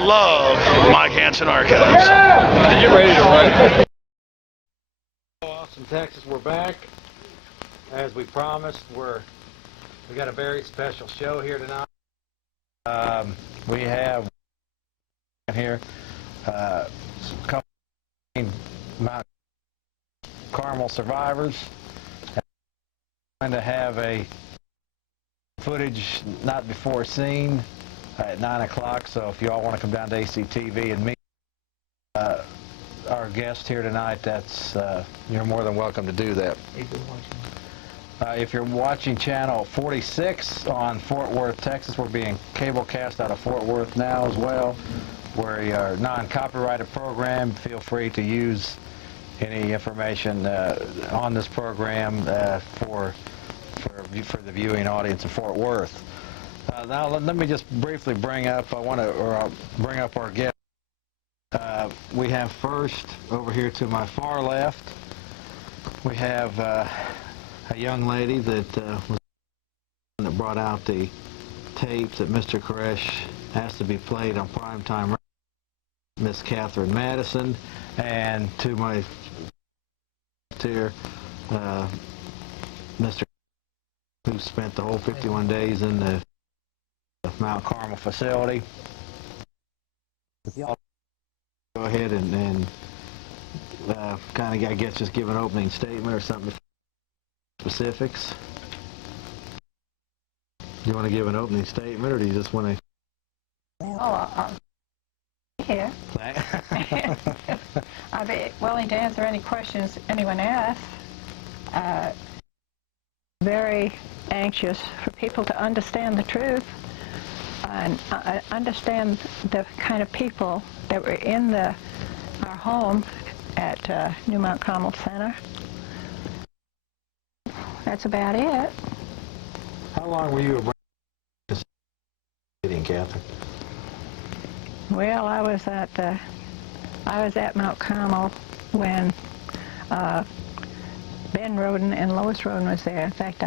love Mike Hansen Archives. Are you ready to run? Austin, Texas, we're back. As we promised, we got a very special show here tonight. We have here a couple of Mount Carmel survivors. We're going to have a footage not before seen at 9 o'clock, so if you all want to come down to ACTV and meet our guest here tonight, you're more than welcome to do that. If you're watching channel 46 on Fort Worth, Texas, we're being cable cast out of Fort Worth now as well. We're a non-copyrighted program. Feel free to use any information on this program for the viewing audience in Fort Worth. Now let me just briefly bring up our guest. We have first over here to my far left, we have a young lady that brought out the tapes that Mr. Koresh asked to be played on primetime, Miss Catherine Madison, and to my here, Mr. who spent the whole 51 days in the Mount Carmel facility. Go ahead and kind of, I guess, just give an opening statement or something. Specifics. Do you want to give an opening statement, or do you just want to? Well, I'll be here. I'll be willing to answer any questions anyone asks. Very anxious for people to understand the truth and understand the kind of people that were in our home at New Mount Carmel Center. That's about it. How long were you around, Catherine? Well, I was at Mount Carmel when Ben Roden and Lois Roden was there. In fact,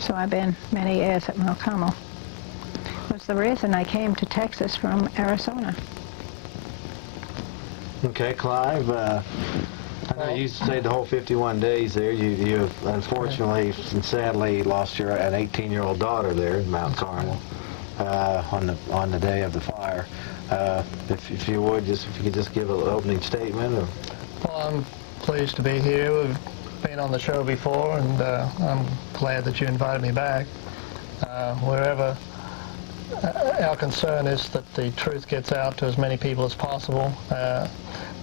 so I've been many years at Mount Carmel. It was the reason I came to Texas from Arizona. Okay, Clive, I know you stayed the whole 51 days there. You unfortunately and sadly lost an 18-year-old daughter there in Mount Carmel on the day of the fire. If you could just give an opening statement. Or... Well, I'm pleased to be here. We've been on the show before, and I'm glad that you invited me back. Wherever our concern is that the truth gets out to as many people as possible.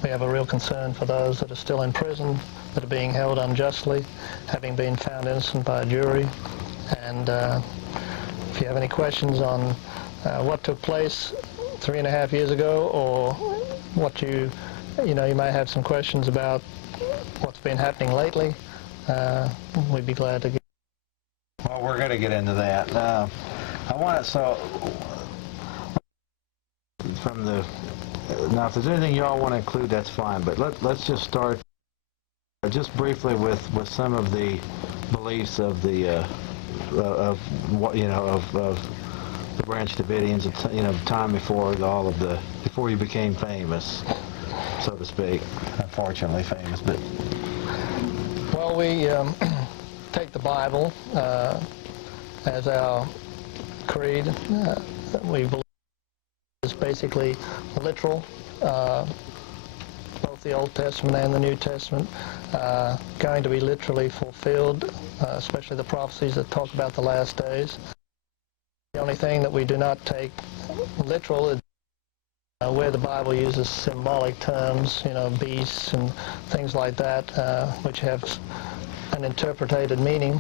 We have a real concern for those that are still in prison, that are being held unjustly, having been found innocent by a jury. And if you have any questions on what took place 3.5 years ago, or what you may have some questions about what's been happening lately, we'd be glad to get. Well, we're going to get into that. Now, if there's anything y'all want to include, that's fine. But let's just start just briefly with some of the beliefs of the Branch Davidians, the time before before you became famous, so to speak. Unfortunately famous, but. Well, we take the Bible as our creed. We believe it's basically literal, both the Old Testament and the New Testament, going to be literally fulfilled, especially the prophecies that talk about the last days. The only thing that we do not take literal is where the Bible uses symbolic terms, beasts and things like that, which have an interpreted meaning.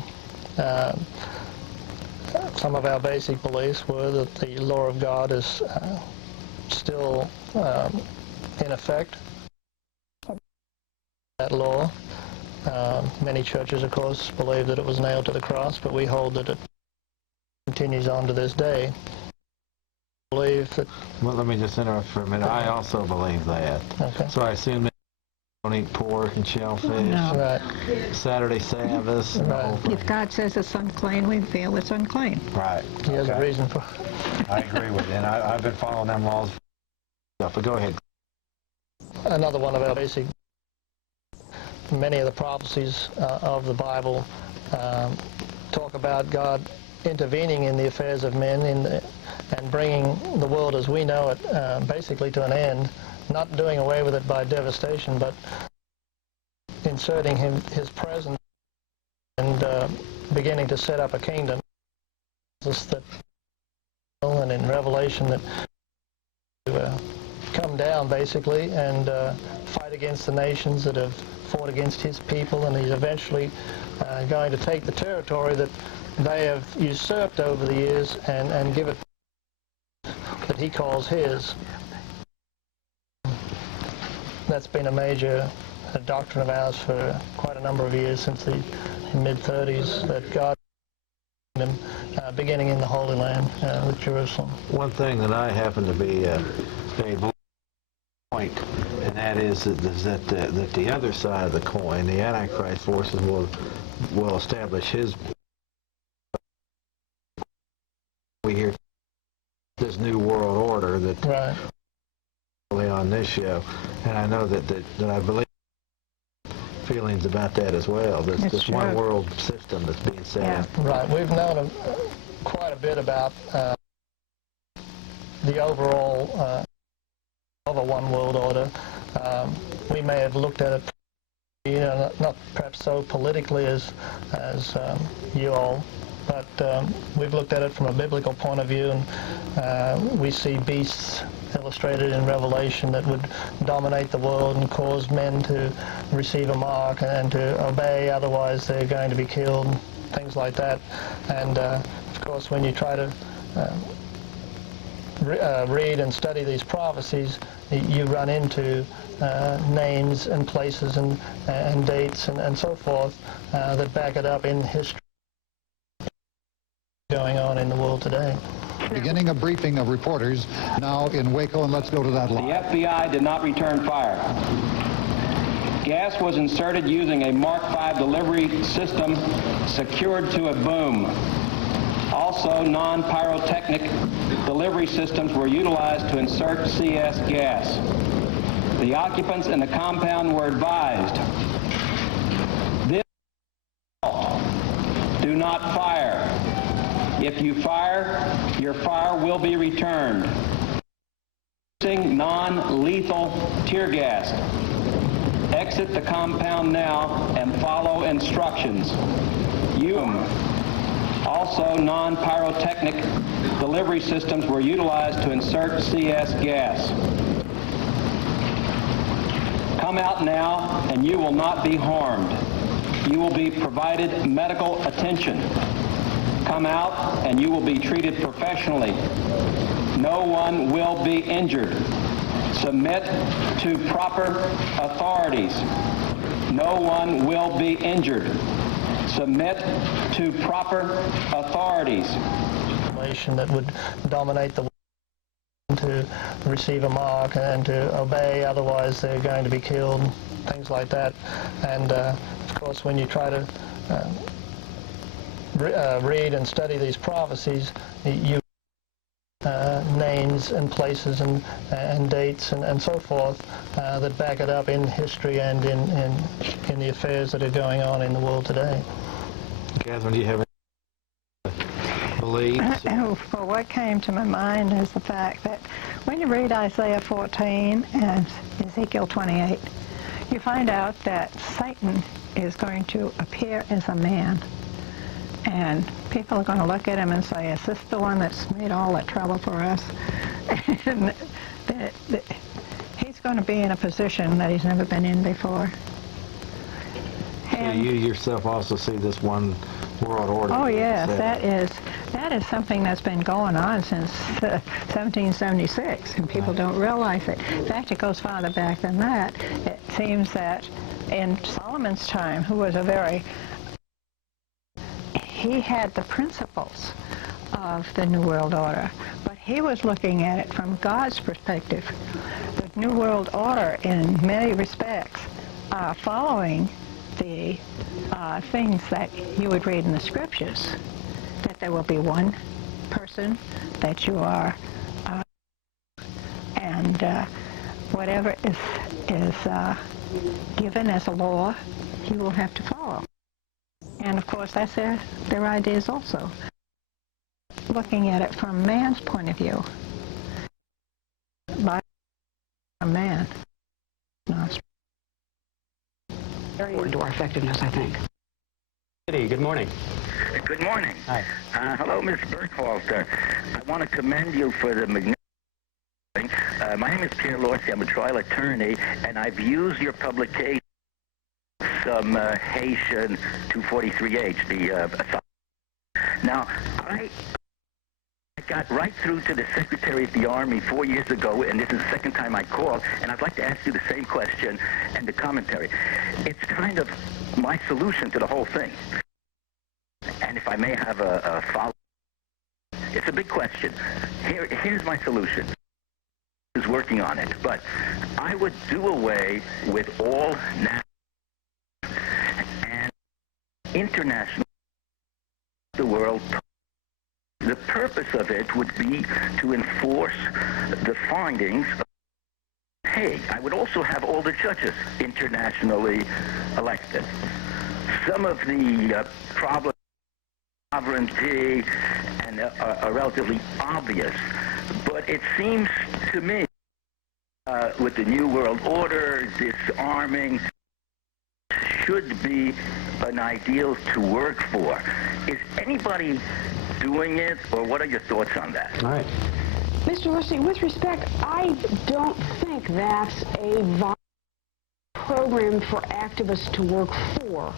Some of our basic beliefs were that the law of God is still in effect. That law, many churches, of course, believe that it was nailed to the cross, but we hold that it continues on to this day. Believe that. Well, let me just interrupt for a minute. I also believe that. Okay. So I assume that don't eat pork and shellfish. No. Right. Saturday Sabbath. And the whole Right. thing. If God says it's unclean, we feel it's unclean. Right. He has a Okay. reason for I agree with you, and I've been following them laws. But go ahead. another one of our basic. Many of the prophecies of the Bible talk about God intervening in the affairs of men and bringing the world as we know it basically to an end, not doing away with it by devastation, but inserting his presence and beginning to set up a kingdom. That, and in Revelation that come down basically and fight against the nations that have fought against his people, and he's eventually going to take the territory that they have usurped over the years and give it that he calls his. That's been a major doctrine of ours for quite a number of years, since the mid-30s, that God beginning in the Holy Land with Jerusalem. One thing that I happen to be a point, and that is that the other side of the coin, the Antichrist forces, will establish his. We hear this new world order that Right. on this show, and I know that I believe feelings about that as well. This true. one world system that's being set Yeah. up. Right. We've known quite a bit about the overall of a one world order. We may have looked at it, not perhaps so politically as you all, but we've looked at it from a biblical point of view, and we see beasts illustrated in Revelation that would dominate the world and cause men to receive a mark and to obey, otherwise they're going to be killed, things like that. And of course, when you try to read and study these prophecies, you run into names and places and dates and so forth that back it up in history going on in the world today. Beginning a briefing of reporters now in Waco, and let's go to that The line. FBI did not return fire. Gas was inserted using a Mark V delivery system secured to a boom. Also, non-pyrotechnic delivery systems were utilized to insert CS gas. The occupants in the compound were advised, this do not fire. If you fire, your fire will be returned. Using non-lethal tear gas. Exit the compound now and follow instructions. Also, non-pyrotechnic delivery systems were utilized to insert CS gas. Come out now and you will not be harmed. You will be provided medical attention. Come out and you will be treated professionally. No one will be injured. Submit to proper authorities. No one will be injured. Submit to proper authorities. That would dominate the world, to receive a mark and to obey, otherwise they're going to be killed, things like that. And of course, when you try to read and study these prophecies, you names and places and dates and so forth that back it up in history and in the affairs that are going on in the world today. Catherine, do you have any beliefs? Well, what came to my mind is the fact that when you read Isaiah 14 and Ezekiel 28, you find out that Satan is going to appear as a man. And people are going to look at him and say, is this the one that's made all that trouble for us? And he's going to be in a position that he's never been in before. So And you yourself also see this one world order? oh being yes, set up. that is something that's been going on since 1776, and people don't realize it. In fact, it goes farther back than that. It seems that in Solomon's time, who was he had the principles of the New World Order, but he was looking at it from God's perspective. The New World Order, in many respects, following the things that you would read in the scriptures, that there will be one person, that you are, and whatever is given as a law, you will have to follow. And of course, that's their ideas also. Looking at it from man's point of view, by a man. No, it's Very important to our effectiveness, I think. Good morning. Good morning. Hi. Hello, Ms. Burkhalter. I want to commend you for the magnificent. My name is Pierre Lorsi. I'm a trial attorney, and I've used your publication, some Haitian 243H, Now, I got right through to the Secretary of the Army 4 years ago, and this is the second time I called, and I'd like to ask you the same question and the commentary. It's kind of my solution to the whole thing. And if I may have a follow-up, it's a big question. Here's my solution. Is working on it, but I would do away with all national and international the world. The purpose of it would be to enforce the findings of Hague. I would also have all the judges internationally elected. Some of the problems of sovereignty and are relatively obvious, but it seems to me with the New World Order, disarming should be an ideal to work for. Is anybody doing it, or what are your thoughts on that? All right. Mr. Lorsi, with respect, I don't think that's a viable program for activists to work for.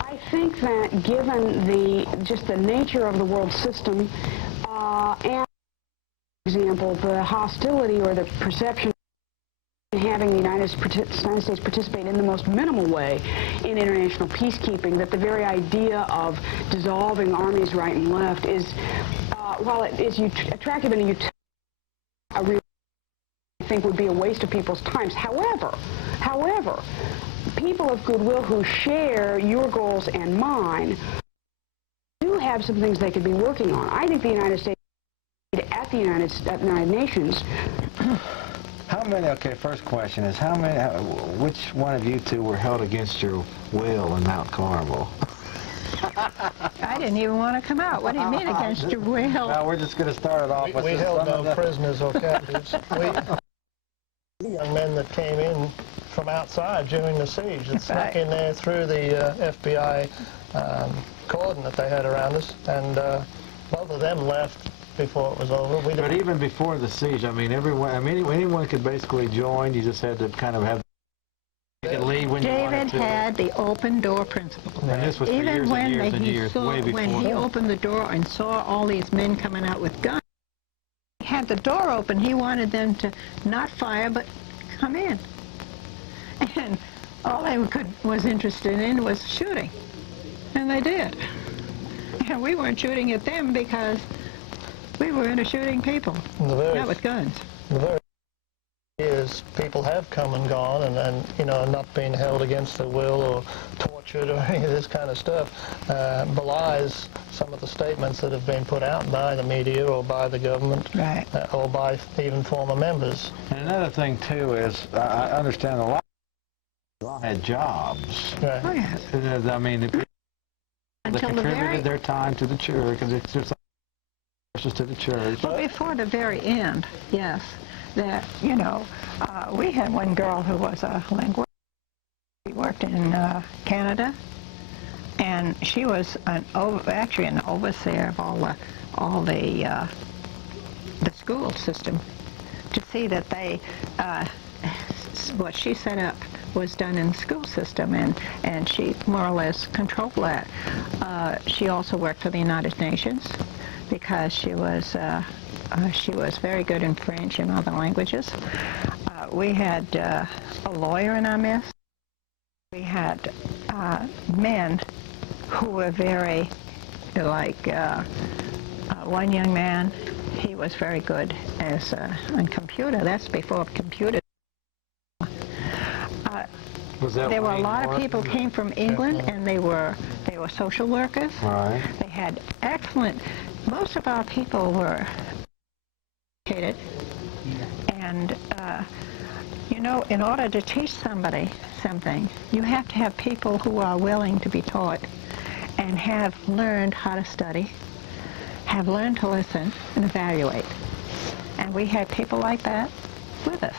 I think that given just the nature of the world system, and, for example, the hostility or the perception of having the United States participate in the most minimal way in international peacekeeping, that the very idea of dissolving armies right and left is, while it is attractive and I think would be a waste of people's times. However, people of goodwill who share your goals and mine do have some things they could be working on. I think the United States at the United Nations. How many, okay, first question is, which one of you two were held against your will in Mount Carmel? I didn't even want to come out. What do you mean against your will? Well, we're just going to start it off with We held no prisoners or captives. We young men that came in from outside during the siege that snuck in there through the FBI cordon that they had around us, and both of them left before it was over. But even before the siege, I mean, anyone could basically join. You just had to kind of have. You could leave when you wanted to. David had the open door principle. And this was for years and years and years, way before. When he opened the door and saw all these men coming out with guns, he had the door open. He wanted them to not fire, but come in. And all they was interested in was shooting. And they did. And we weren't shooting at them because we were into shooting people, not with guns. The very is people have come and gone and you know, not being held against their will or tortured or any of this kind of stuff belies some of the statements that have been put out by the media or by the government, right, or by even former members. And another thing too is, I understand a lot of people had jobs. Right. Oh, yes. I mean, they contributed their time to the church, because it's just precious to the church. Well, before the very end, yes. That, you know, we had one girl who was a linguist. She worked in Canada, and she was actually an overseer of all the school system, to see that they what she set up was done in the school system, and she more or less controlled that. She also worked for the United Nations because she was very good in French and other languages. We had a lawyer in our midst. We had men who were very, like one young man, he was very good on computer. That's before computers. Was that There were a Wayne lot of Martin? people came from England, and they were social workers. Right. They had excellent. Most of our people were educated, and you know, in order to teach somebody something, you have to have people who are willing to be taught, and have learned how to study, have learned to listen and evaluate. And we had people like that with us.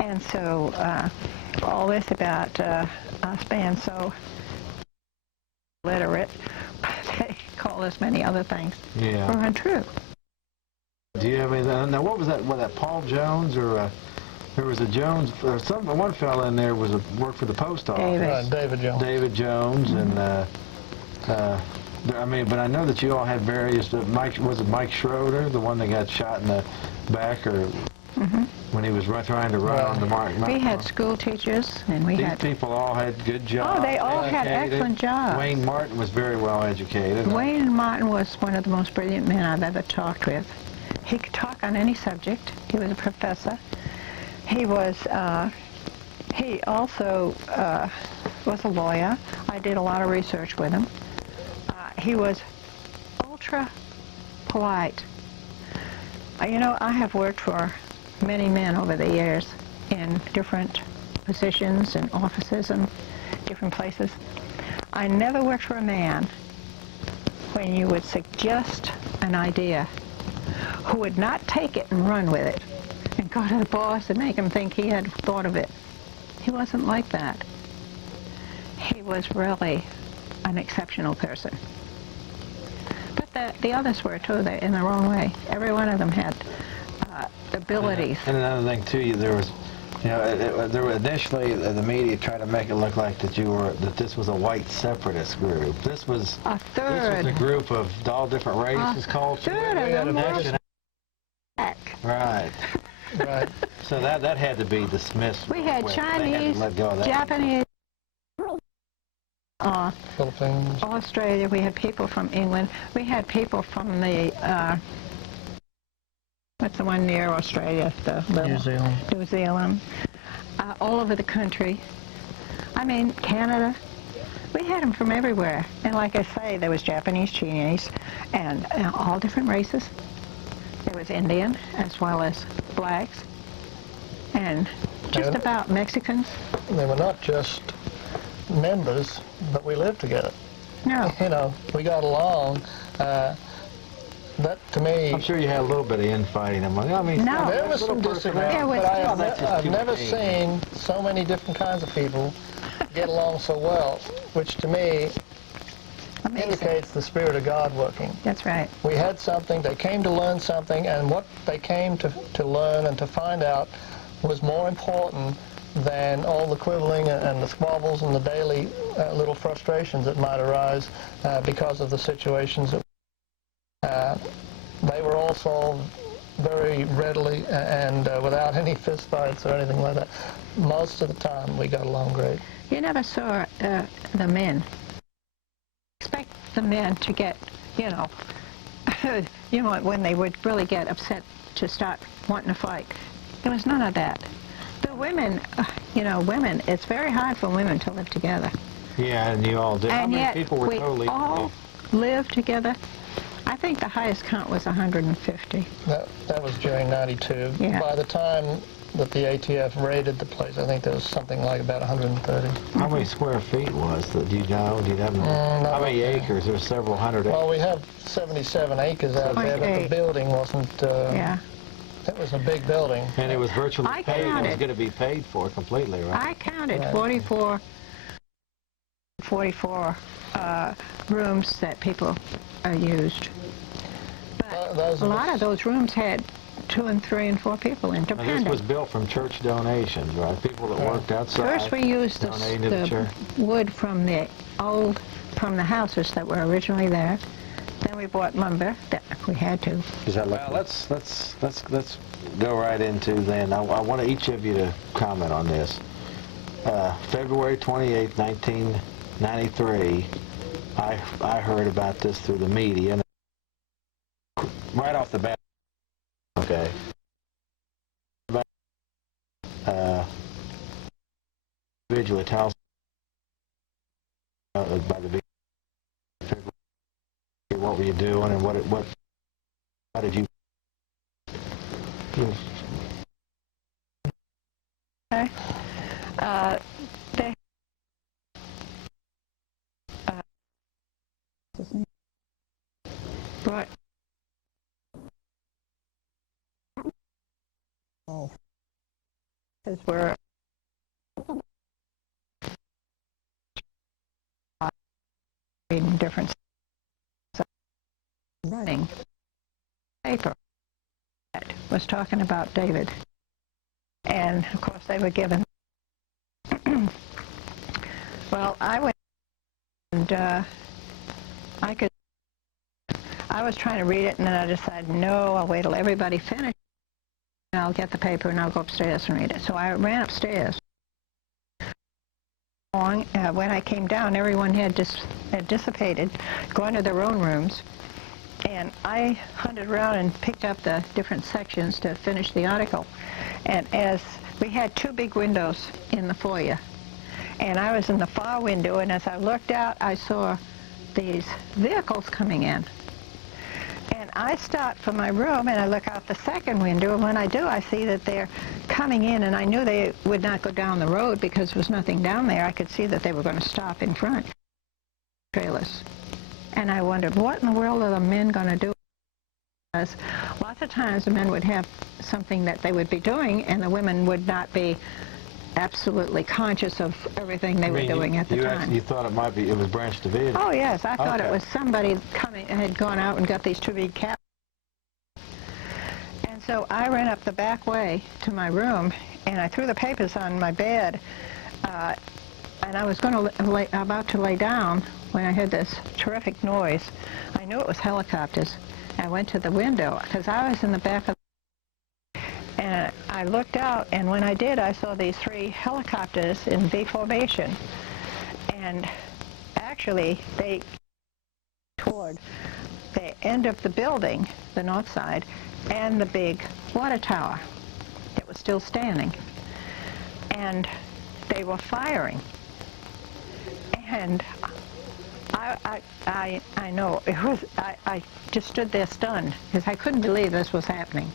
And so all this about us being so literate, they call us many other things, Yeah. were untrue. Do you have anything? Now, what was that? Was that Paul Jones or there was a Jones? One fellow in there worked for the post office. David. David Jones. David Jones, Mm-hmm. and I mean, but I know that you all had various. Was it Mike Schroeder, the one that got shot in the back, or when he was trying to run on the mark? We had school teachers, and we These had. people all had good jobs. Oh, they all had educated. excellent jobs. Wayne Martin was very well educated. Wayne Martin was one of the most brilliant men I've ever talked with. He could talk on any subject. He was a professor. He was. He also was a lawyer. I did a lot of research with him. He was ultra polite. You know, I have worked for many men over the years in different positions and offices and different places. I never worked for a man when you would suggest an idea who would not take it and run with it and go to the boss and make him think he had thought of it. He wasn't like that. He was really an exceptional person. But the others were too, in their own way. Every one of them had abilities. And another thing too, there was, you know, there were initially the media tried to make it look like that this was a white separatist group. This was A third. This was a group of all different races, cultures. Third of them were black. Right. Right. So that had to be dismissed. We had quick. They had Chinese, to let go of that. Japanese, Philippines. Australia. We had people from England. We had people from the, what's the one near Australia? New Zealand. New Zealand. All over the country. I mean, Canada. We had them from everywhere. And like I say, there was Japanese, Chinese, and all different races. There was Indian as well as blacks, and just about Mexicans. They were not just members, but we lived together. No. You know, we got along. That, to me... I'm sure you had a little bit of infighting among. I mean, No. There was some disagreement, There was but I've never human seen so many different kinds of people get along so well, which to me Amazing. indicates the Spirit of God working. That's right. We had something, they came to learn something, and what they came to learn and to find out was more important than all the quibbling and the squabbles and the daily little frustrations that might arise because of the situations. They were all solved very readily and without any fist fights or anything like that. Most of the time we got along great. You never saw the men. Expect the men to get, you know, when they would really get upset to start wanting to fight. There was none of that. The women, you know, women, it's very hard for women to live together. Yeah, and you all did. How And many yet people were we totally... all lived together. I think the highest count was 150. That was during '92. Yeah. By the time that the ATF raided the place, I think there was something like about 130. How many square feet was that? Do you know? Do you have? no. How many acres? There were several hundred acres. Well, we have 77 acres out there, but the 78. building wasn't... Yeah. It was a big building. And it was virtually I paid. It was counted. going to be paid for completely, right? I counted Right. 44 rooms that people used. But Those a of lot us- of those rooms had 2 and 3 and 4 people in, Now, this depending. was built from church donations, right? People that worked outside. First we used donated to the the church. wood from the houses that were originally there. Then we bought lumber that we had to. Well, let's go right into then. I want each of you to comment on this. February 28, 1993. I heard about this through the media. And right off the bat. Okay. individually tell us by the beginning, what were you doing and how did you? Okay. They brought because we're reading different running paper that was talking about David, and of course they were given. Well, I went and I was trying to read it, and then I decided, no, I'll wait till everybody finishes, and I'll get the paper and I'll go upstairs and read it. So I ran upstairs. When I came down, everyone had dissipated, gone to their own rooms, and I hunted around and picked up the different sections to finish the article. And as we had two big windows in the foyer, and I was in the far window, and as I looked out, I saw these vehicles coming in. And I start from my room, and I look out the second window, and when I do, I see that they're coming in, and I knew they would not go down the road because there was nothing down there. I could see that they were going to stop in front. Trailers. And I wondered, what in the world are the men going to do? Because lots of times the men would have something that they would be doing, and the women would not be absolutely conscious of everything they were doing at the time. You thought it was Branch Davidian? Oh, yes. I thought it was somebody coming and had gone out and got these two big cabs. And so I ran up the back way to my room, and I threw the papers on my bed, and I was about to lay down when I heard this terrific noise. I knew it was helicopters. I went to the window because I was in the back of and I looked out, and when I did, I saw these three helicopters in V formation. And actually, they toward the end of the building, the north side, and the big water tower that was still standing. And they were firing. And I know, it was, I just stood there stunned, because I couldn't believe this was happening.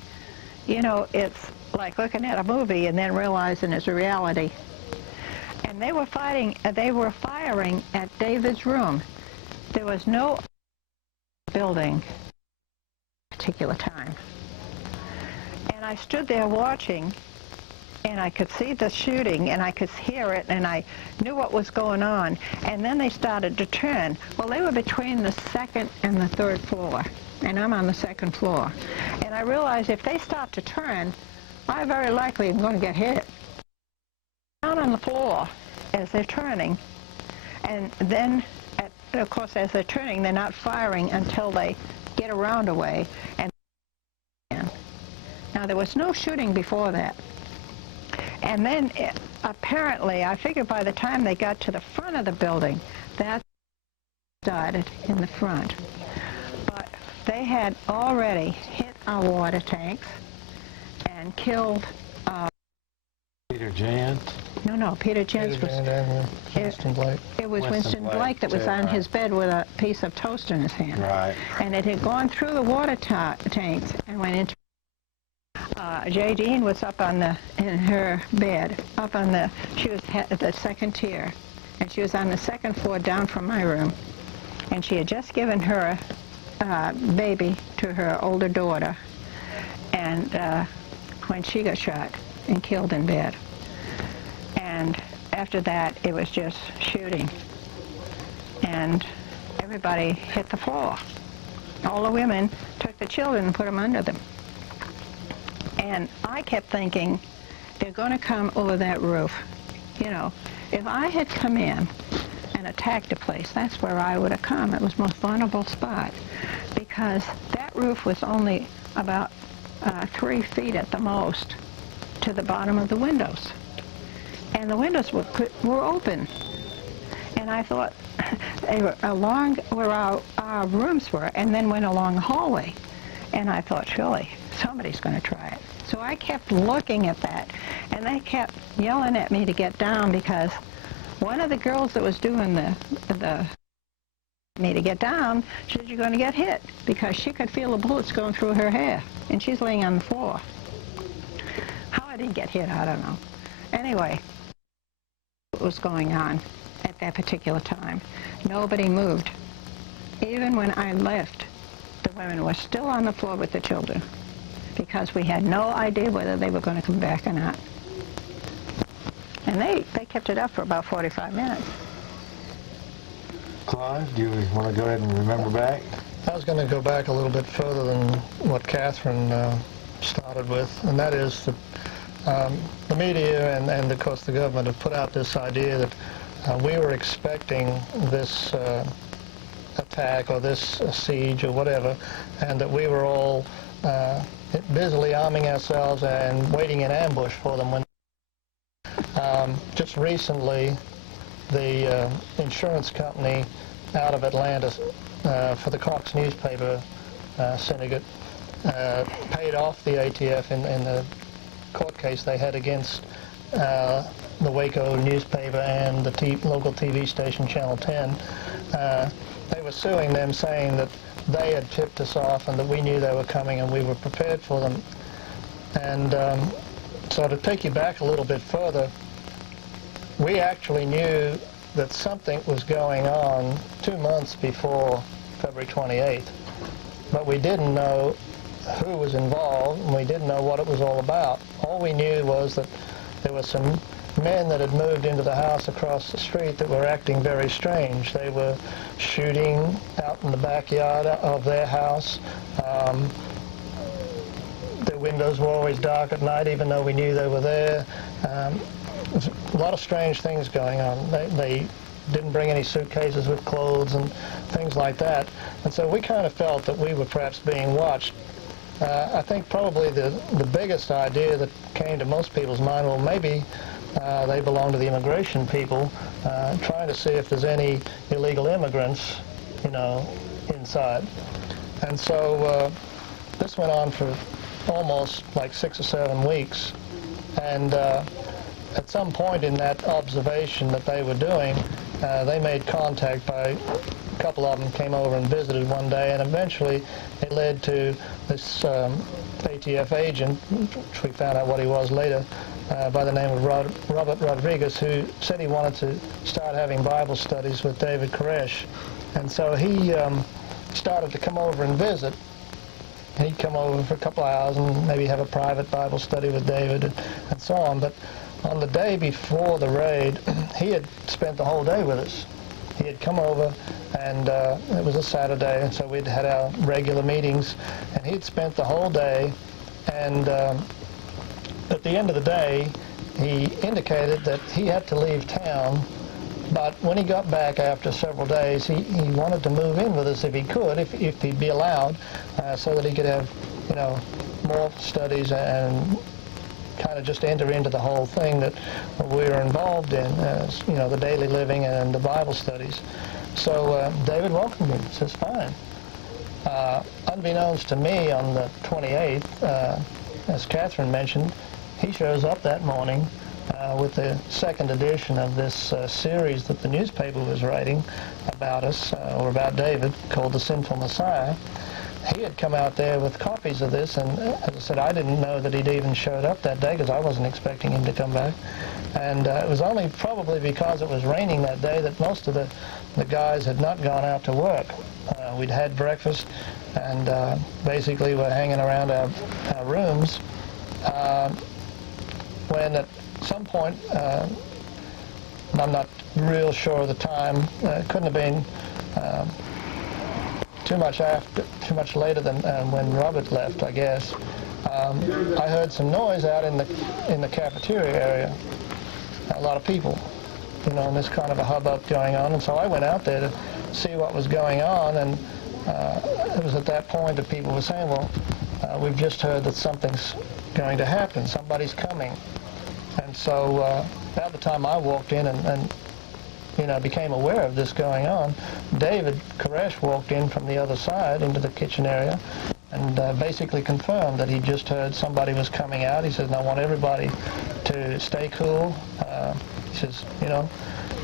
You know, it's like looking at a movie and then realizing it's a reality. And they were firing at David's room. There was no building at a particular time. And I stood there watching, and I could see the shooting, and I could hear it, and I knew what was going on. And then they started to turn. Well, they were between the second and the third floor, and I'm on the second floor. And I realized if they start to turn, I very likely am going to get hit. Down on the floor as they're turning, and then, of course, as they're turning, they're not firing until they get around a way. And now, there was no shooting before that. And then, apparently, I figured by the time they got to the front of the building, that started in the front. But they had already hit our water tanks and killed... Peter Jant? No, Peter Jant was... Winston Blake. It was Winston Blake that was on his bed with a piece of toast in his hand. Right. And it had gone through the water tanks and went into... J. Dean was up in her bed, she was at the second tier, and she was on the second floor down from my room. And she had just given her baby to her older daughter, and when she got shot and killed in bed. And after that, it was just shooting. And everybody hit the floor. All the women took the children and put them under them. And I kept thinking, they're going to come over that roof. You know, if I had come in and attacked a place, that's where I would have come. It was the most vulnerable spot, because that roof was only about 3 feet at the most to the bottom of the windows. And the windows were open. And I thought they were along where our rooms were, and then went along the hallway. And I thought, surely, somebody's going to try it. So I kept looking at that, And they kept yelling at me to get down because one of the girls that was doing me to get down said, "You're going to get hit," because she could feel the bullets going through her hair, and she's laying on the floor. How I didn't get hit, I don't know. Anyway, what was going on at that particular time? Nobody moved. Even when I left, the women were still on the floor with the children because we had no idea whether they were going to come back or not. And they kept it up for about 45 minutes. Clive, do you want to go ahead and remember back? I was going to go back a little bit further than what Catherine started with, and that is that the media and of course the government have put out this idea that we were expecting this attack or this siege or whatever, and that we were all busily arming ourselves and waiting in ambush for them. When just recently, the insurance company out of Atlanta for the Cox newspaper syndicate paid off the ATF in the court case they had against the Waco newspaper and the local TV station Channel 10. They were suing them, saying that they had tipped us off and that we knew they were coming and we were prepared for them. And so to take you back a little bit further, we actually knew that something was going on 2 months before February 28th, but we didn't know who was involved and we didn't know what it was all about. All we knew was that there were some men that had moved into the house across the street that were acting very strange. They were shooting out in the backyard of their house. Their windows were always dark at night, even though we knew they were there. There's a lot of strange things going on. They didn't bring any suitcases with clothes and things like that. And so we kind of felt that we were perhaps being watched. I think probably the biggest idea that came to most people's mind, well, maybe they belong to the immigration people, trying to see if there's any illegal immigrants, you know, inside. And so this went on for almost like 6 or 7 weeks. And at some point in that observation that they were doing, they made contact. A couple of them came over and visited one day, and eventually it led to this ATF agent, which we found out what he was later, by the name of Robert Rodriguez, who said he wanted to start having Bible studies with David Koresh. And so he started to come over and visit. He'd come over for a couple of hours and maybe have a private Bible study with David and so on. But on the day before the raid, he had spent the whole day with us. He had come over, and it was a Saturday, and so we'd had our regular meetings, and he'd spent the whole day, and at the end of the day, he indicated that he had to leave town, but when he got back after several days, he wanted to move in with us if he could, if he'd be allowed, so that he could have, you know, more studies and kind of just enter into the whole thing that we were involved in, as, you know, the daily living and the Bible studies. So David welcomed him, says, fine. Unbeknownst to me, on the 28th, as Catherine mentioned, he shows up that morning with the second edition of this series that the newspaper was writing about us, or about David, called The Sinful Messiah. He had come out there with copies of this, and as I said, I didn't know that he'd even showed up that day because I wasn't expecting him to come back. And it was only probably because it was raining that day that most of the guys had not gone out to work. We'd had breakfast and basically were hanging around our rooms when at some point, I'm not real sure of the time, it couldn't have been too much later than when Robert left, I guess. I heard some noise out in the cafeteria area. A lot of people, you know, and this kind of a hubbub going on. And so I went out there to see what was going on, and it was at that point that people were saying, well, we've just heard that something's going to happen. Somebody's coming. And so about the time I walked in and you know, became aware of this going on, David Koresh walked in from the other side into the kitchen area, and basically confirmed that he just heard somebody was coming out. He says, "I want everybody to stay cool." He says, "You know,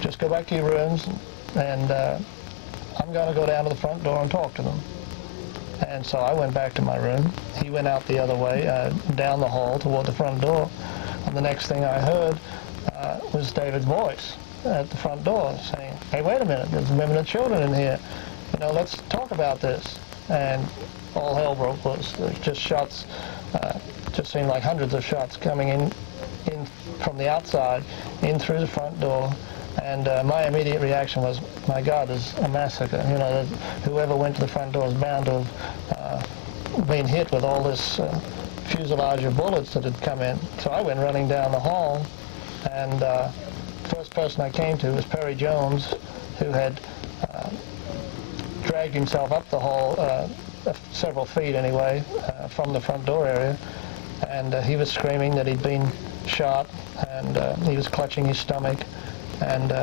just go back to your rooms, and I'm going to go down to the front door and talk to them." And so I went back to my room. He went out the other way, down the hall toward the front door. And the next thing I heard was David's voice at the front door saying, "Hey, wait a minute, there's women and children in here. You know, let's talk about this." And all hell broke loose. There's just shots, just seemed like hundreds of shots coming in from the outside, in through the front door. And my immediate reaction was, my God, there's a massacre. You know, whoever went to the front door is bound to have been hit with all this fuselage of bullets that had come in. So I went running down the hall, and first person I came to was Perry Jones, who had dragged himself up the hall, several feet anyway, from the front door area. And he was screaming that he'd been shot, and he was clutching his stomach. And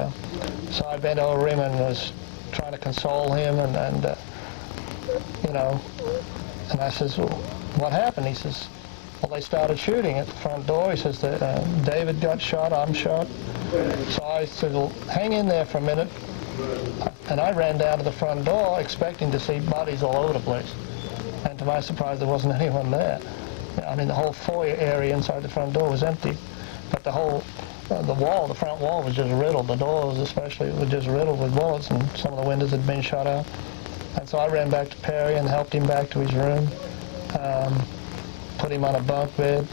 so I bent over him and was trying to console him, and you know, and I says, "Well, what happened?" He says, "Well, they started shooting at the front door." He says that David got shot, I'm shot. So I said, "Well, hang in there for a minute." And I ran down to the front door expecting to see bodies all over the place. And to my surprise, there wasn't anyone there. I mean, the whole foyer area inside the front door was empty. But the whole, the front wall was just riddled. The doors especially were just riddled with bullets, and some of the windows had been shot out. And so I ran back to Perry and helped him back to his room, put him on a bunk bed,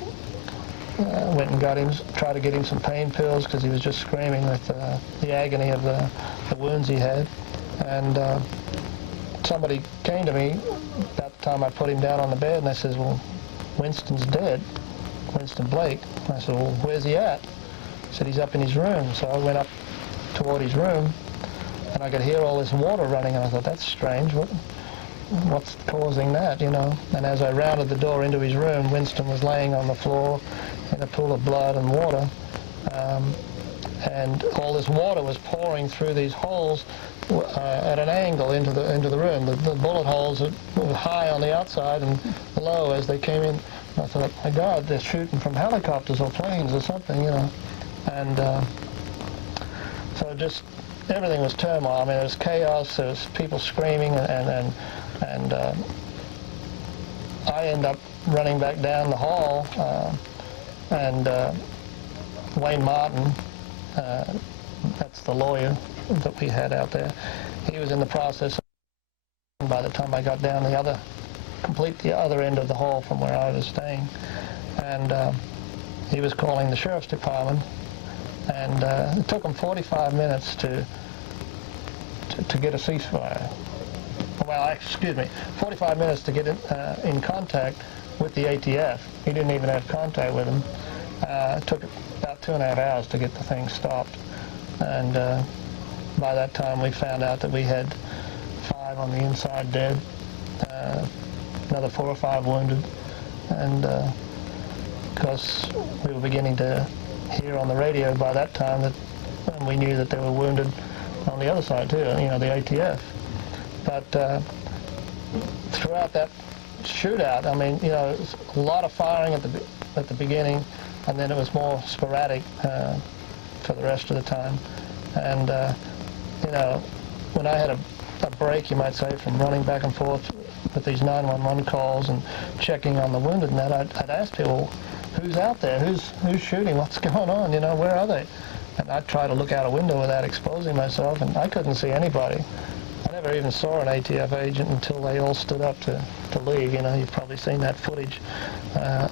went and got him, tried to get him some pain pills because he was just screaming with the agony of the wounds he had. And somebody came to me about the time I put him down on the bed, and they says, "Well, Winston's dead, Winston Blake." And I said, "Well, where's he at?" He said, "He's up in his room." So I went up toward his room, and I could hear all this water running, and I thought, that's strange. What's causing that, you know? And as I rounded the door into his room, Winston was laying on the floor in a pool of blood and water. And all this water was pouring through these holes at an angle into the room. The bullet holes were high on the outside and low as they came in. And I thought, my God, they're shooting from helicopters or planes or something, you know. And so just everything was turmoil. I mean, there was chaos. There was people screaming, and I ended up running back down the hall, and Wayne Martin, that's the lawyer that we had out there, he was in the process of, by the time I got down the other end of the hall from where I was staying, and he was calling the sheriff's department, and it took him 45 minutes to get a ceasefire. Well, excuse me, 45 minutes to get in contact with the ATF. He didn't even have contact with them. It took about 2.5 hours to get the thing stopped. And by that time, we found out that we had 5 on the inside dead, another 4 or 5 wounded. And because we were beginning to hear on the radio by that time that we knew that they were wounded on the other side too, you know, the ATF. But throughout that shootout, I mean, you know, a lot of firing at the beginning, and then it was more sporadic for the rest of the time. And you know, when I had a break, you might say, from running back and forth with these 911 calls and checking on the wounded, and that I'd ask people, who's out there? Who's shooting? What's going on? You know, where are they? And I'd try to look out a window without exposing myself, and I couldn't see anybody. I never even saw an ATF agent until they all stood up to leave. You know, you've probably seen that footage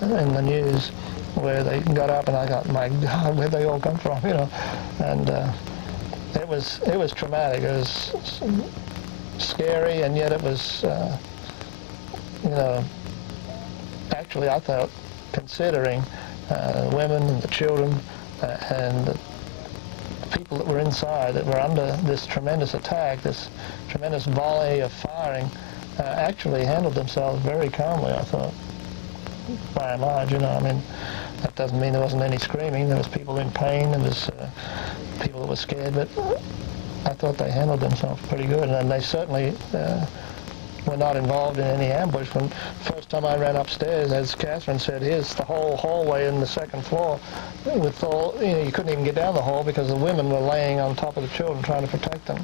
in the news where they got up, and I thought, my God, where'd they all come from? You know, and it was traumatic. It was scary, and yet it was, you know, actually I thought, considering the women and the children and the people that were inside, that were under this tremendous attack, this tremendous volley of firing, actually handled themselves very calmly, I thought, by and large. You know, I mean, that doesn't mean there wasn't any screaming. There was people in pain. There was people that were scared, but I thought they handled themselves pretty good, and they certainly were not involved in any ambush. When first time I ran upstairs, as Catherine said, here's the whole hallway in the second floor. With all, you couldn't even get down the hall because the women were laying on top of the children trying to protect them.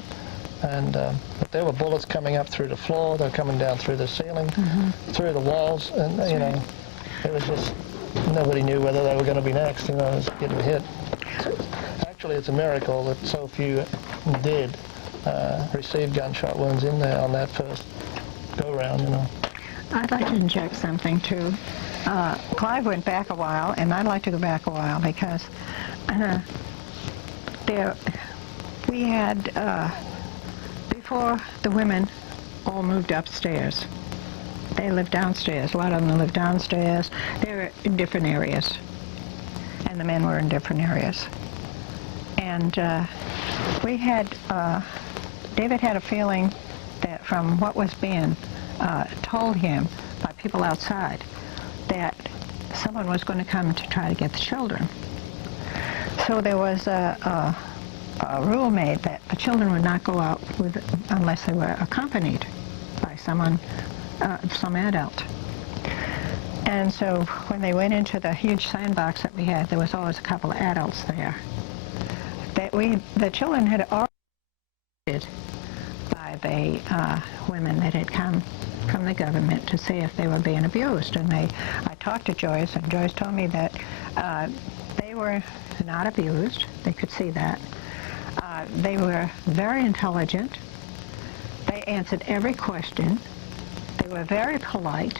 And but there were bullets coming up through the floor. They were coming down through the ceiling, through the walls, and you know, it was just nobody knew whether they were going to be next. You know, it was getting hit. Actually, it's a miracle that so few did receive gunshot wounds in there on that first go-round, you know. I'd like to inject something, too. Clive went back a while, and I'd like to go back a while, because we had, before the women all moved upstairs, they lived downstairs. A lot of them lived downstairs. They were in different areas, and the men were in different areas. And we had, David had a feeling that from what was being told him by people outside, that someone was going to come to try to get the children. So there was a rule made that the children would not go out unless they were accompanied by someone, some adult. And so when they went into the huge sandbox that we had, there was always a couple of adults there. The children had already been by the women that had come from the government to see if they were being abused. And I talked to Joyce, and Joyce told me that they were not abused. They could see that. They were very intelligent. They answered every question. They were very polite,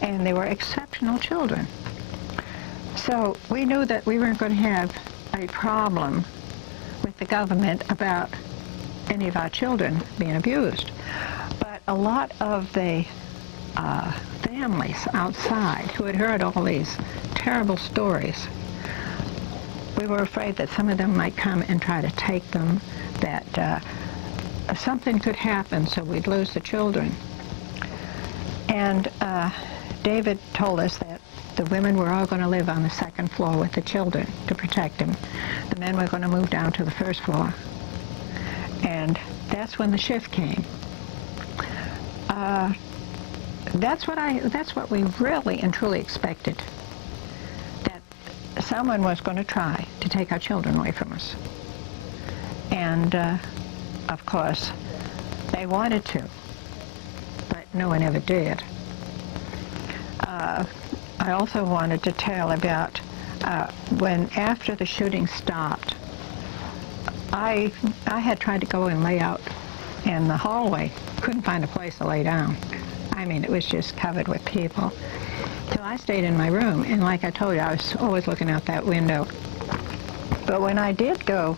and they were exceptional children. So we knew that we weren't going to have a problem with the government about any of our children being abused. But a lot of the families outside who had heard all these terrible stories, we were afraid that some of them might come and try to take them, that something could happen, so we'd lose the children. And David told us that the women were all going to live on the second floor with the children to protect them. The men were going to move down to the first floor. And that's when the shift came. That's what we really and truly expected, that someone was going to try to take our children away from us. And of course, they wanted to, but no one ever did. I also wanted to tell about when, after the shooting stopped, I had tried to go and lay out in the hallway. Couldn't find a place to lay down. I mean, it was just covered with people. So I stayed in my room, and like I told you, I was always looking out that window. But when I did go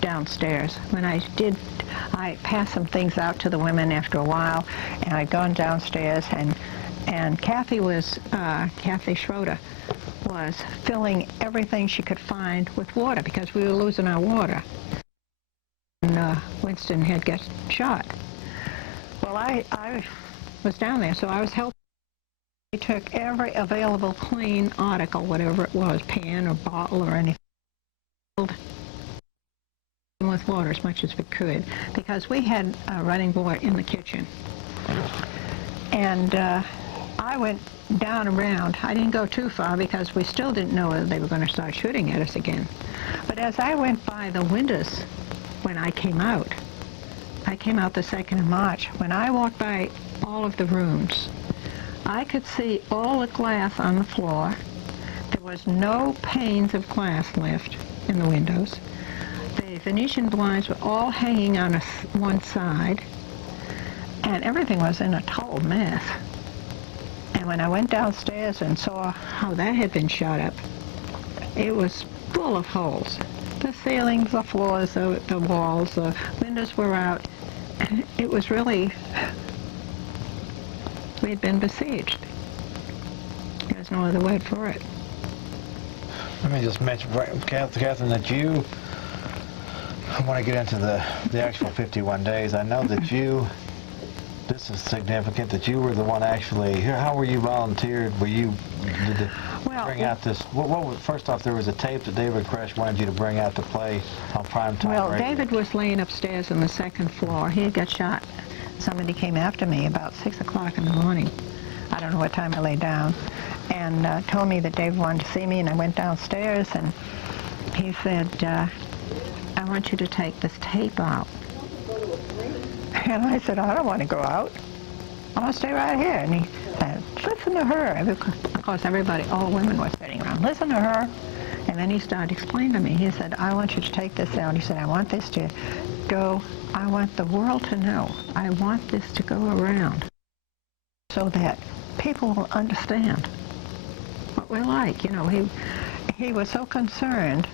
downstairs, I passed some things out to the women after a while, and I'd gone downstairs, and Kathy Schroeder was filling everything she could find with water, because we were losing our water. And Winston had got shot. Well, I was down there, so I was helping. We took every available clean article, whatever it was, pan or bottle or anything, with water as much as we could, because we had running water in the kitchen. And I went down around. I didn't go too far because we still didn't know whether they were going to start shooting at us again. But as I went by the windows when I came out the 2nd of March, when I walked by all of the rooms, I could see all the glass on the floor. There was no panes of glass left in the windows. The Venetian blinds were all hanging on one side, and everything was in a total mess. And when I went downstairs and saw how that had been shot up, it was full of holes. The ceilings, the floors, the walls, the windows were out. And it was really, we had been besieged. There's no other word for it. Let me just mention, Catherine, that I want to get into the actual 51 days. I know that this is significant, that you were the one actually here. How were you volunteered? Were you, bring out this, first off, there was a tape that David Koresh wanted you to bring out to play on primetime radio. David was laying upstairs on the 2nd floor. He had got shot somebody came after me about 6 o'clock in the morning. I don't know what time I lay down, and told me that Dave wanted to see me, and I went downstairs, and he said, I want you to take this tape out. And I said, I don't want to go out. I want to stay right here. And he said, listen to her. Of course, everybody, all the women were sitting around. Listen to her. And then he started explaining to me. He said, I want you to take this out. He said, I want this to go, I want the world to know. I want this to go around so that people will understand what we're like. You know, he was so concerned.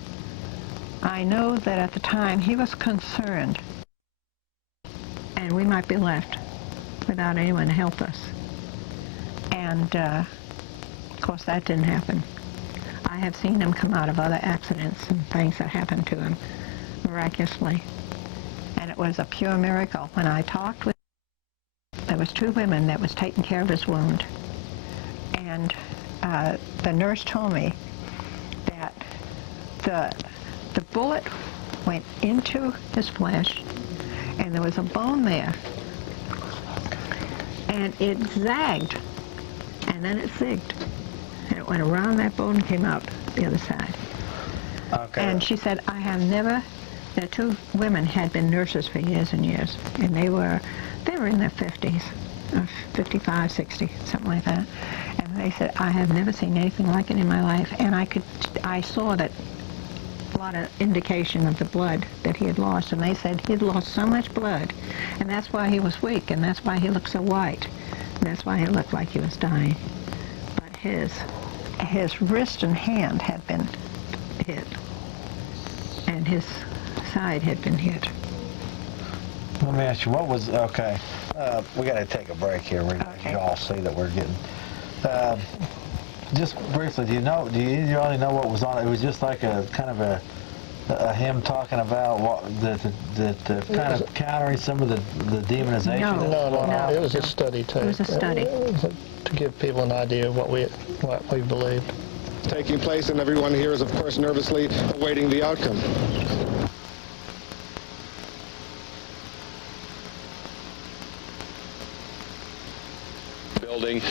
I know that at the time he was concerned, and we might be left without anyone to help us. And, of course, that didn't happen. I have seen him come out of other accidents and things that happened to him miraculously. And it was a pure miracle. When I talked with him, there was 2 women that was taking care of his wound. And the nurse told me that the bullet went into his flesh, and there was a bone there, and it zagged, and then it zigged, and it went around that bone and came out the other side. Okay. And she said, I have never, the 2 women had been nurses for years and years, and they were in their 50s, 55, 60, something like that. And they said, I have never seen anything like it in my life, and I saw that a lot of indication of the blood that he had lost, and they said he'd lost so much blood, and that's why he was weak, and that's why he looked so white, and that's why he looked like he was dying. But his wrist and hand had been hit, and his side had been hit. Let me ask you, what was, okay, we got to take a break here. You all see that we're getting, just briefly, do you already know what was on it? It was just like a kind of a hymn talking about what the kind of countering some of the demonization. No. It was a study tape. It was a study to give people an idea of what we believed. Taking place, and everyone here is, of course, nervously awaiting the outcome. Building.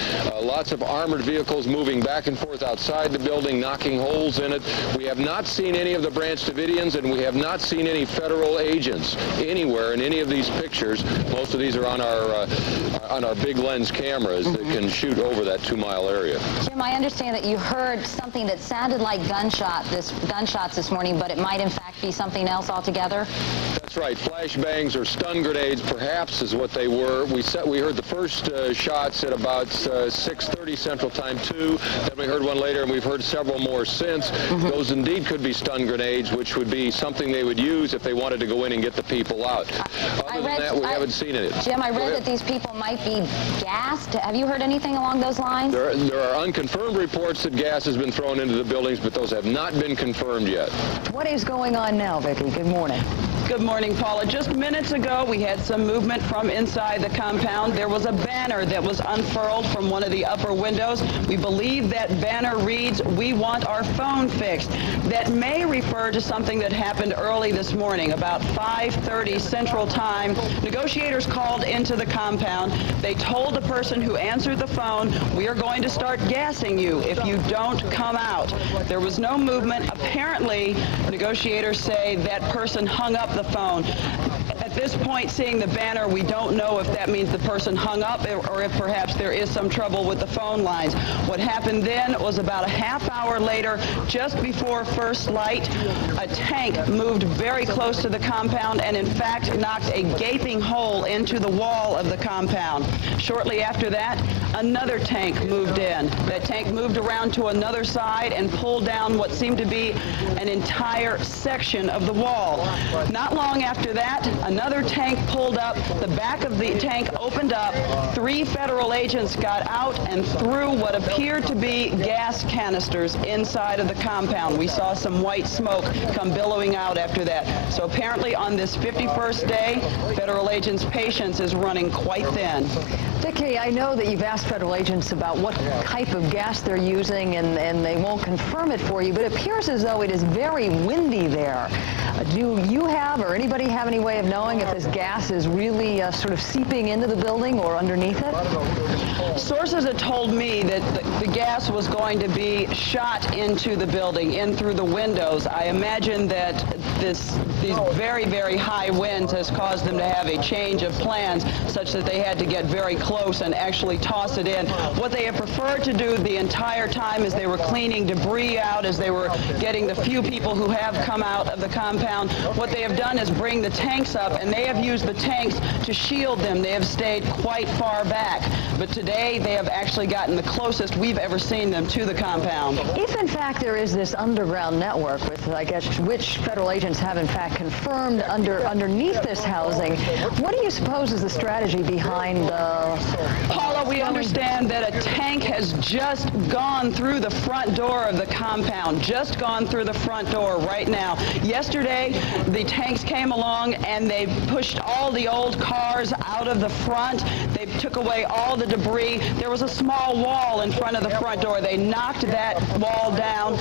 Lots of armored vehicles moving back and forth outside the building, knocking holes in it. We have not seen any of the Branch Davidians, and we have not seen any federal agents anywhere in any of these pictures. Most of these are on our big lens cameras that can shoot over that 2-mile area. Jim, I understand that you heard something that sounded like gunshots this morning, but it might in fact be something else altogether? That's right. Flashbangs or stun grenades, perhaps, is what they were. We heard the first shots at about 6:30 Central Time, 2. Then we heard one later, and we've heard several more since. Those indeed could be stun grenades, which would be something they would use if they wanted to go in and get the people out. Other than that, we haven't seen it. Jim, I read that these people might be gassed. Have you heard anything along those lines? There are unconfirmed reports that gas has been thrown into the buildings, but those have not been confirmed yet. What is going on now, Vicki? Good morning. Good morning, Paula. Just minutes ago, we had some movement from inside the compound. There was a banner that was unfurled from one of the upper windows. We believe that banner reads, "We want our phone fixed." That may refer to something that happened early this morning, about 5:30 Central Time. Negotiators called into the compound. They told the person who answered the phone, "We are going to start gassing you if you don't come out." There was no movement. Apparently, negotiators say that person hung up the phone. At this point, seeing the banner, we don't know if that means the person hung up or if perhaps there is some trouble with the phone lines. What happened then was about a half hour later, just before first light, a tank moved very close to the compound and in fact knocked a gaping hole into the wall of the compound. Shortly after that, another tank moved in. That tank moved around to another side and pulled down what seemed to be an entire section of the wall. Not long after that, another tank pulled up. The back of the tank opened up. 3 federal agents got out and threw what appeared to be gas canisters inside of the compound. We saw some white smoke come billowing out after that. So apparently on this 51st day, federal agents' patience is running quite thin. Vicki, I know that you've asked federal agents about what type of gas they're using, and they won't confirm it for you, but it appears as though it is very windy there. Do you have, or anybody have any way of knowing if this gas is really sort of seeping into the building or underneath it? Sources have told me that the gas was going to be shot into the building, in through the windows. I imagine that these very, very high winds has caused them to have a change of plans such that they had to get very close and actually toss it in. What they have preferred to do the entire time as they were cleaning debris out, as they were getting the few people who have come out of the compound, what they have done is bring the tanks up, and they have used the tanks to shield them. They have stayed quite far back. But today they have actually gotten the closest we've ever seen them to the compound. If in fact there is this underground network with, I guess, which federal agents have in fact confirmed underneath this housing, what do you suppose is the strategy behind Paula, we understand that a tank has just gone through the front door of the compound, just gone through the front door right now. Yesterday, the tanks came along and they pushed all the old cars out of the front. They took away all the debris. There was a small wall in front of the front door. They knocked that wall down,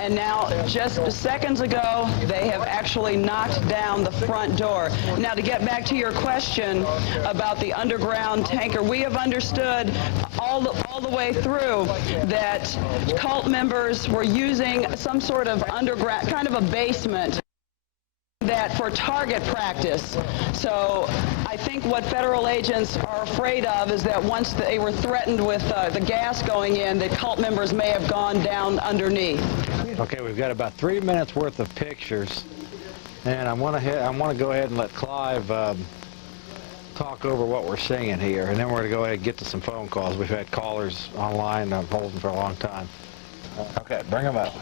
and now just seconds ago, they have actually knocked down the front door. Now, to get back to your question about the underground tanker, we have understood all the way through that cult members were using some sort of underground, kind of a basement, that for target practice. So I think what federal agents are afraid of is that once they were threatened with the gas going in, the cult members may have gone down underneath. Okay, we've got about 3 minutes worth of pictures, and I want to go ahead and let Clive talk over what we're seeing here, and then we're going to go ahead and get to some phone calls. We've had callers online holding for a long time. Okay, bring them up.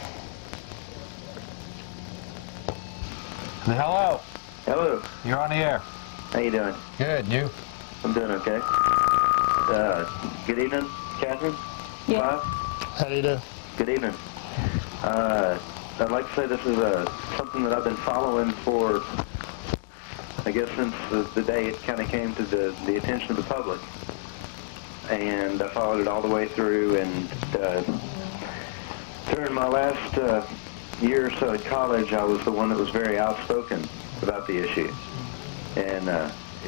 Hello. Hello. You're on the air. How you doing? Good. And you? I'm doing okay. Good evening, Catherine. Yeah. Clive? How do you do? Good evening. I'd like to say this is something that I've been following for, I guess, since the day it kind of came to the attention of the public. And I followed it all the way through, and during my last year or so at college, I was the one that was very outspoken about the issue. And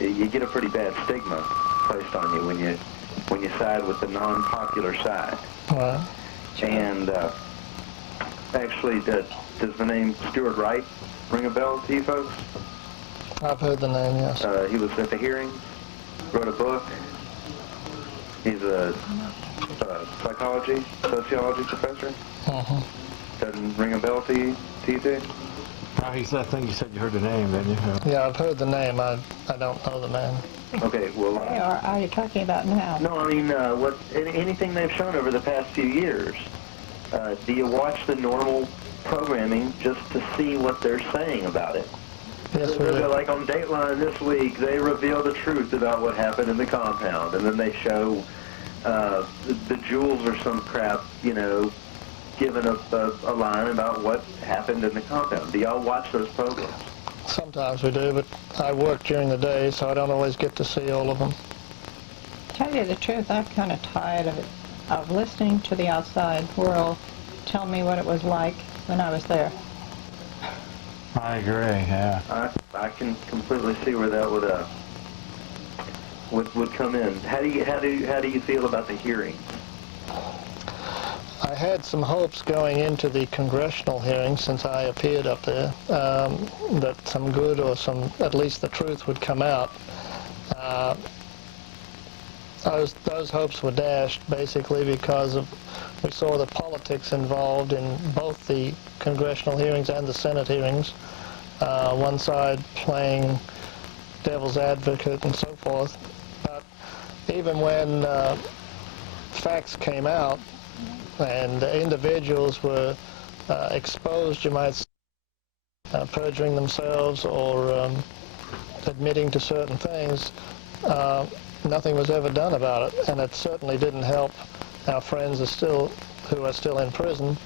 you get a pretty bad stigma placed on you when you side with the non-popular side. Right. And actually, does the name Stuart Wright ring a bell to you folks? I've heard the name, yes. He was at the hearings, wrote a book. He's a psychology, sociology professor. Uh-huh. Doesn't ring a bell to you too? Oh, I think you said you heard the name, didn't you? Yeah, I've heard the name. I don't know the man. Okay, well... What are you talking about now? No, I mean, anything they've shown over the past few years. Do you watch the normal programming just to see what they're saying about it? Yes, we do. Like on Dateline this week, they reveal the truth about what happened in the compound, and then they show the Jules or some crap, you know, giving a line about what happened in the compound. Do y'all watch those programs? Sometimes we do, but I work during the day, so I don't always get to see all of them. Tell you the truth, I'm kind of tired of listening to the outside world tell me what it was like when I was there. I agree, yeah. I can completely see where that would come in. How do you feel about the hearings? I had some hopes going into the congressional hearings, since I appeared up there, that some good or at least the truth would come out. Those hopes were dashed basically because we saw the politics involved in both the congressional hearings and the Senate hearings. One side playing devil's advocate and so forth. But even when facts came out and individuals were exposed, you might say, perjuring themselves or admitting to certain things, nothing was ever done about it, and it certainly didn't help our friends who are still in prison.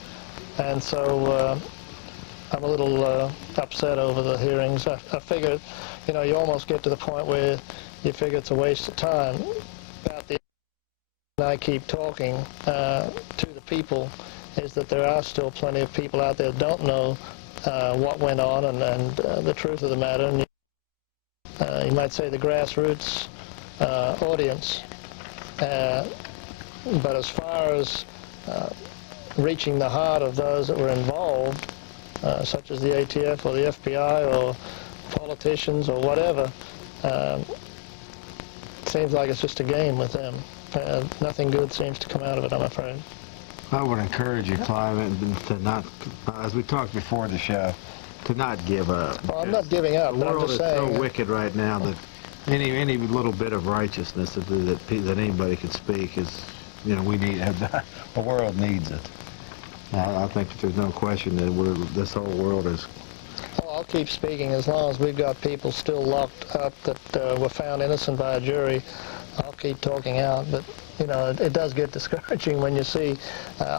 And so I'm a little upset over the hearings. I figure, you know, you almost get to the point where you figure it's a waste of time. About the I keep talking to the people is that there are still plenty of people out there that don't know what went on and the truth of the matter. And you might say the grassroots audience. But as far as reaching the heart of those that were involved, such as the ATF or the FBI or politicians or whatever, it seems like it's just a game with them. Nothing good seems to come out of it, I'm afraid. I would encourage you, Clive, to not, as we talked before the show, to not give up. Well, I'm not giving up, but I'm just saying. The world is so wicked right now that any little bit of righteousness that anybody could speak is, you know, we need. The world needs it. I think that there's no question that this whole world is. Well, I'll keep speaking as long as we've got people still locked up that were found innocent by a jury. I'll keep talking out, but you know, it does get discouraging when you see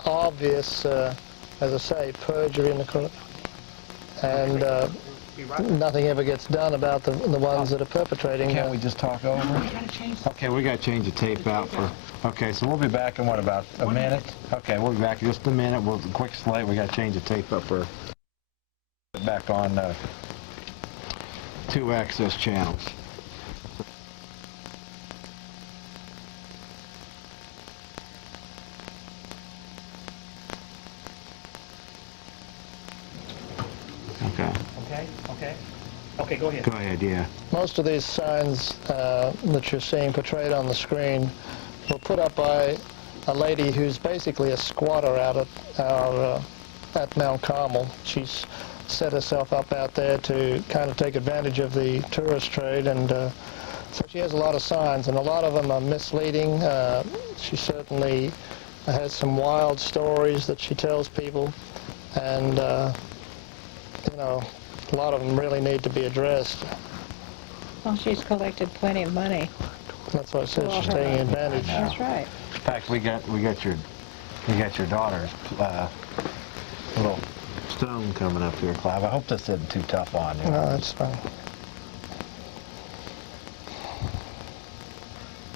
obvious, as I say, perjury in the court, and nothing ever gets done about the ones that are perpetrating. Can't we just talk over? Okay, we got to change the tape out for. Okay, so we'll be back in what, about a minute? Okay, we'll be back in just a minute. We'll quick slate. We got to change the tape up for back on 2 access channels. Okay, go ahead. Go ahead, yeah. Most of these signs that you're seeing portrayed on the screen were put up by a lady who's basically a squatter out at Mount Carmel. She's set herself up out there to kind of take advantage of the tourist trade, and so she has a lot of signs, and a lot of them are misleading. She certainly has some wild stories that she tells people, and you know, a lot of them really need to be addressed. Well, she's collected plenty of money. That's what I said. She's taking advantage. That's right. In fact, we got your daughter's little stone coming up here, Clive. I hope this isn't too tough on you. No, that's fine.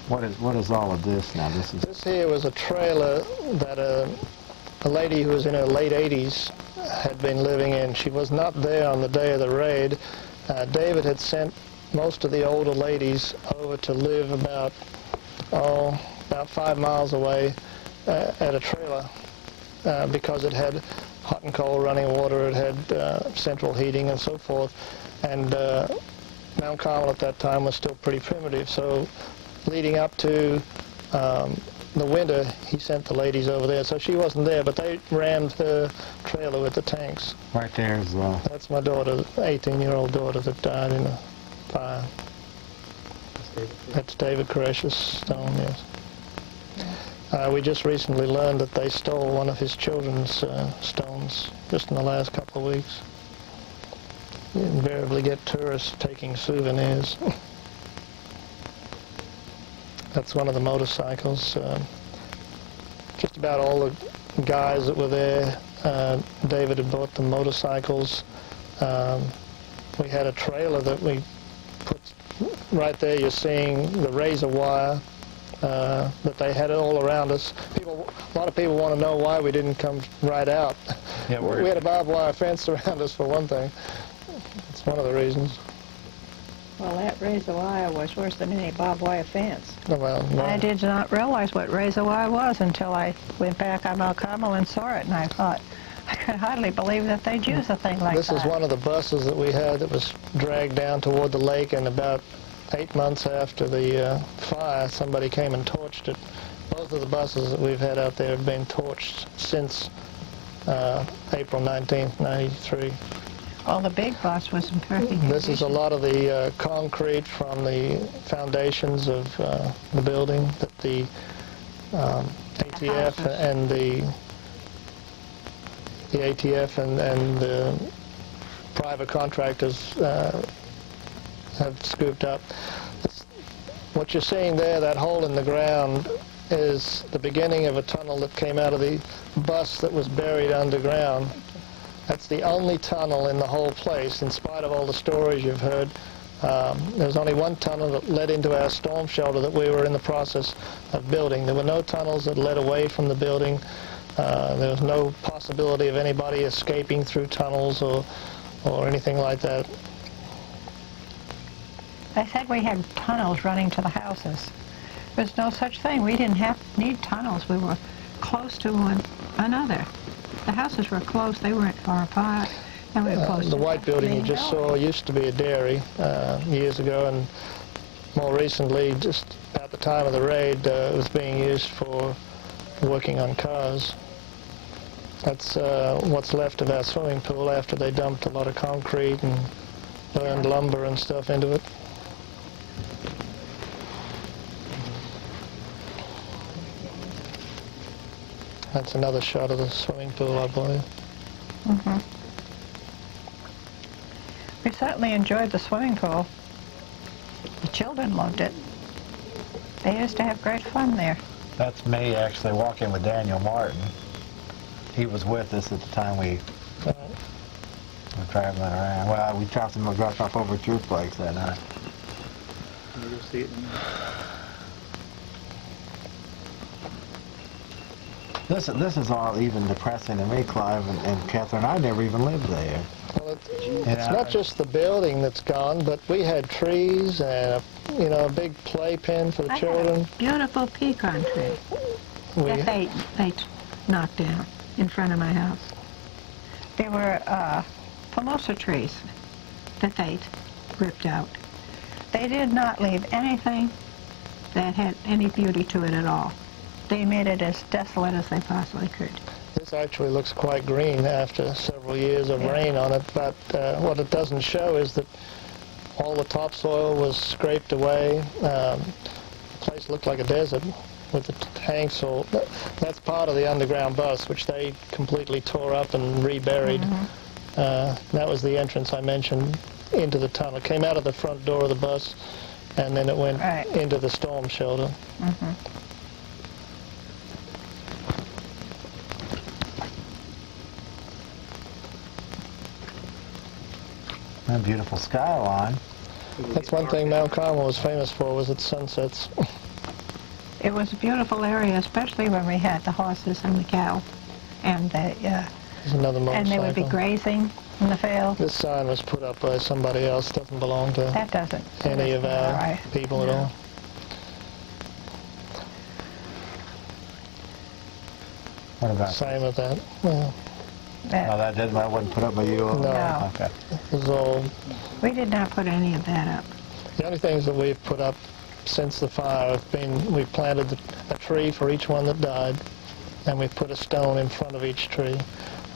What is all of this now? This here was a trailer that a lady who was in her late 80s had been living in. She was not there on the day of the raid. David had sent most of the older ladies over to live about 5 miles away at a trailer because it had hot and cold running water, it had central heating and so forth. And Mount Carmel at that time was still pretty primitive, so leading up to the winter, he sent the ladies over there. So she wasn't there, but they rammed her trailer with the tanks. Right there is That's my daughter, 18-year-old daughter that died in a fire. That's David Koresh's stone, yes. We just recently learned that they stole one of his children's stones just in the last couple of weeks. You invariably get tourists taking souvenirs. That's one of the motorcycles. Just about all the guys that were there, David had bought the motorcycles. We had a trailer that we put right there. You're seeing the razor wire that they had all around us. A lot of people want to know why we didn't come right out. Yeah, we had a barbed wire fence around us for one thing. That's one of the reasons. Well, that razor wire was worse than any barbed wire fence. Oh, well, no. I did not realize what razor wire was until I went back on Mount Carmel and saw it, and I thought, I could hardly believe that they'd use a thing like that. This is one of the buses that we had that was dragged down toward the lake, and about 8 months after the fire, somebody came and torched it. Both of the buses that we've had out there have been torched since April 19th, 93. Well, the big bus was in perfect condition. This is a lot of the concrete from the foundations of the building that the ATF and the ATF and the private contractors have scooped up. What you're seeing there, that hole in the ground, is the beginning of a tunnel that came out of the bus that was buried underground. That's the only tunnel in the whole place, in spite of all the stories you've heard. There was only one tunnel that led into our storm shelter that we were in the process of building. There were no tunnels that led away from the building. There was no possibility of anybody escaping through tunnels or anything like that. They said we had tunnels running to the houses. There's no such thing. We didn't need tunnels. We were close to one another. The houses were close. They weren't far apart. And we were close The to white building you just saw used to be a dairy years ago, and more recently, just at the time of the raid, it was being used for working on cars. That's what's left of our swimming pool after they dumped a lot of concrete and burned lumber and stuff into it. That's another shot of the swimming pool, I believe. Mm-hmm. We certainly enjoyed the swimming pool. The children loved it. They used to have great fun there. That's me actually walking with Daniel Martin. He was with us at the time we were traveling around. Well, we dropped off over at your place that night. You'll see it in This is all even depressing to me, Clive and Catherine. I never even lived there. Well, it's not just the building that's gone, but we had trees and a big playpen for the children. Had a beautiful pecan tree that they knocked down in front of my house. There were formosa trees that they ripped out. They did not leave anything that had any beauty to it at all. They made it as desolate as they possibly could. This actually looks quite green after several years of rain on it, but what it doesn't show is that all the topsoil was scraped away. The place looked like a desert with the tanks. That's part of the underground bus, which they completely tore up and reburied. That was the entrance I mentioned into the tunnel. It came out of the front door of the bus, and then it went into the storm shelter. A beautiful skyline. That's one thing Mount Carmel was famous for, was its sunsets. It was a beautiful area, especially when we had the horses and the cow, and There's another motorcycle. and they would be grazing in the field. This sign was put up by somebody else. Doesn't belong to That doesn't any of our people at all. What about Same with that. Well, that wasn't put up by you? No. Okay. It was all. We did not put any of that up. The only things that we've put up since the fire have been, we planted a tree for each one that died, and we put a stone in front of each tree.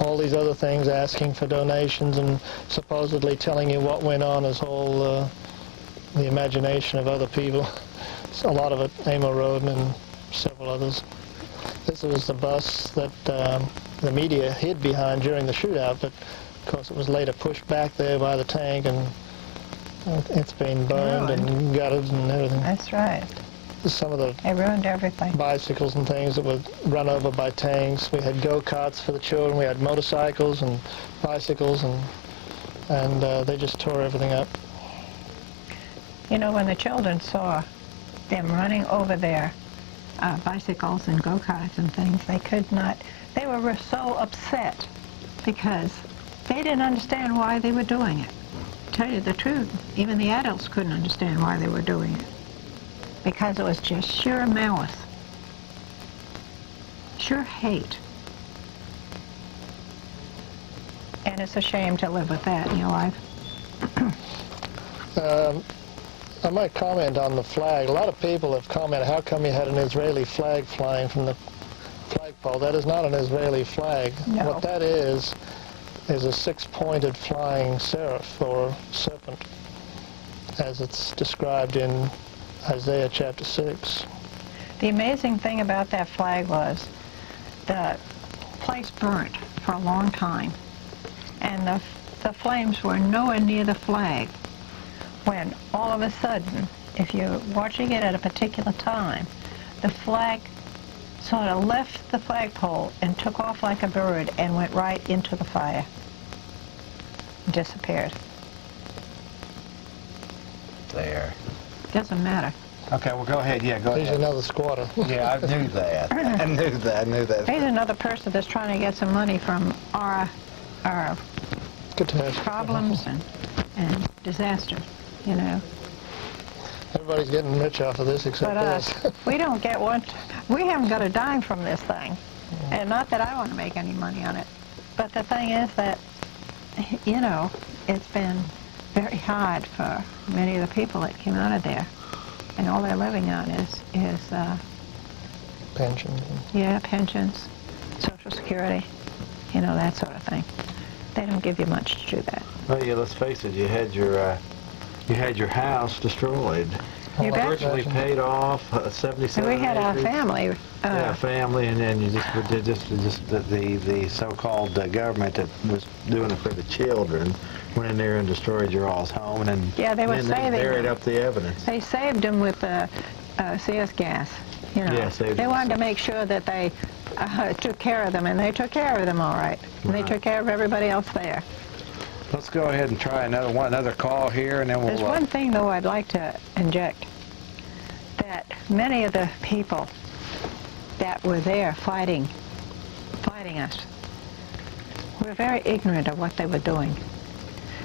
All these other things, asking for donations and supposedly telling you what went on, is all the imagination of other people. So a lot of it, Amo Roden and several others. This was the bus that the media hid behind during the shootout, but of course it was later pushed back there by the tank, and it's been burned and gutted and everything. That's right. Some of the They ruined everything. bicycles and things that were run over by tanks. We had go-karts for the children. We had motorcycles and bicycles, and they just tore everything up. You know, when the children saw them running over their bicycles and go-karts and things, they could not, they were so upset because they didn't understand why they were doing it. To tell you the truth, even the adults couldn't understand why they were doing it, because it was just sheer malice, sheer hate. And it's a shame to live with that in your life. I might comment on the flag. A lot of people have commented, how come you had an Israeli flag flying from the flagpole? That is not an Israeli flag. No. What that is a six-pointed flying seraph, or serpent, as it's described in Isaiah chapter 6. The amazing thing about that flag was the place burnt for a long time, and the flames were nowhere near the flag, when all of a sudden, if you're watching it at a particular time, the flag sort of left the flagpole and took off like a bird and went right into the fire. Disappeared. there. Doesn't matter. Okay, well, go ahead. Yeah, go He's ahead. another squatter. Yeah, I knew that. I knew that. He's another person that's trying to get some money from our problems and disaster, you know. Everybody's getting rich off of this except But us, us. we don't get one. We haven't got a dime from this thing. And not that I want to make any money on it. But the thing is that, you know, it's been very hard for many of the people that came out of there. And all they're living on is Pensions. yeah, pensions, Social Security, you know, that sort of thing. They don't give you much to do that. Well, yeah, let's face it. You had your house destroyed. You bet. Virtually paid off 77 And we had our acres. family. Yeah, family, and then you just the so-called government that was doing it for the children went in there and destroyed your all's home, and then, Yeah, they were and then saving they buried them. up the evidence. They saved them with CS gas, you know. Yeah, saved they them. wanted to make sure that they took care of them, and they took care of them all right. And they took care of everybody else there. Let's go ahead and try another call here, and then we'll... There's one thing, though, I'd like to inject, that many of the people that were there fighting us were very ignorant of what they were doing.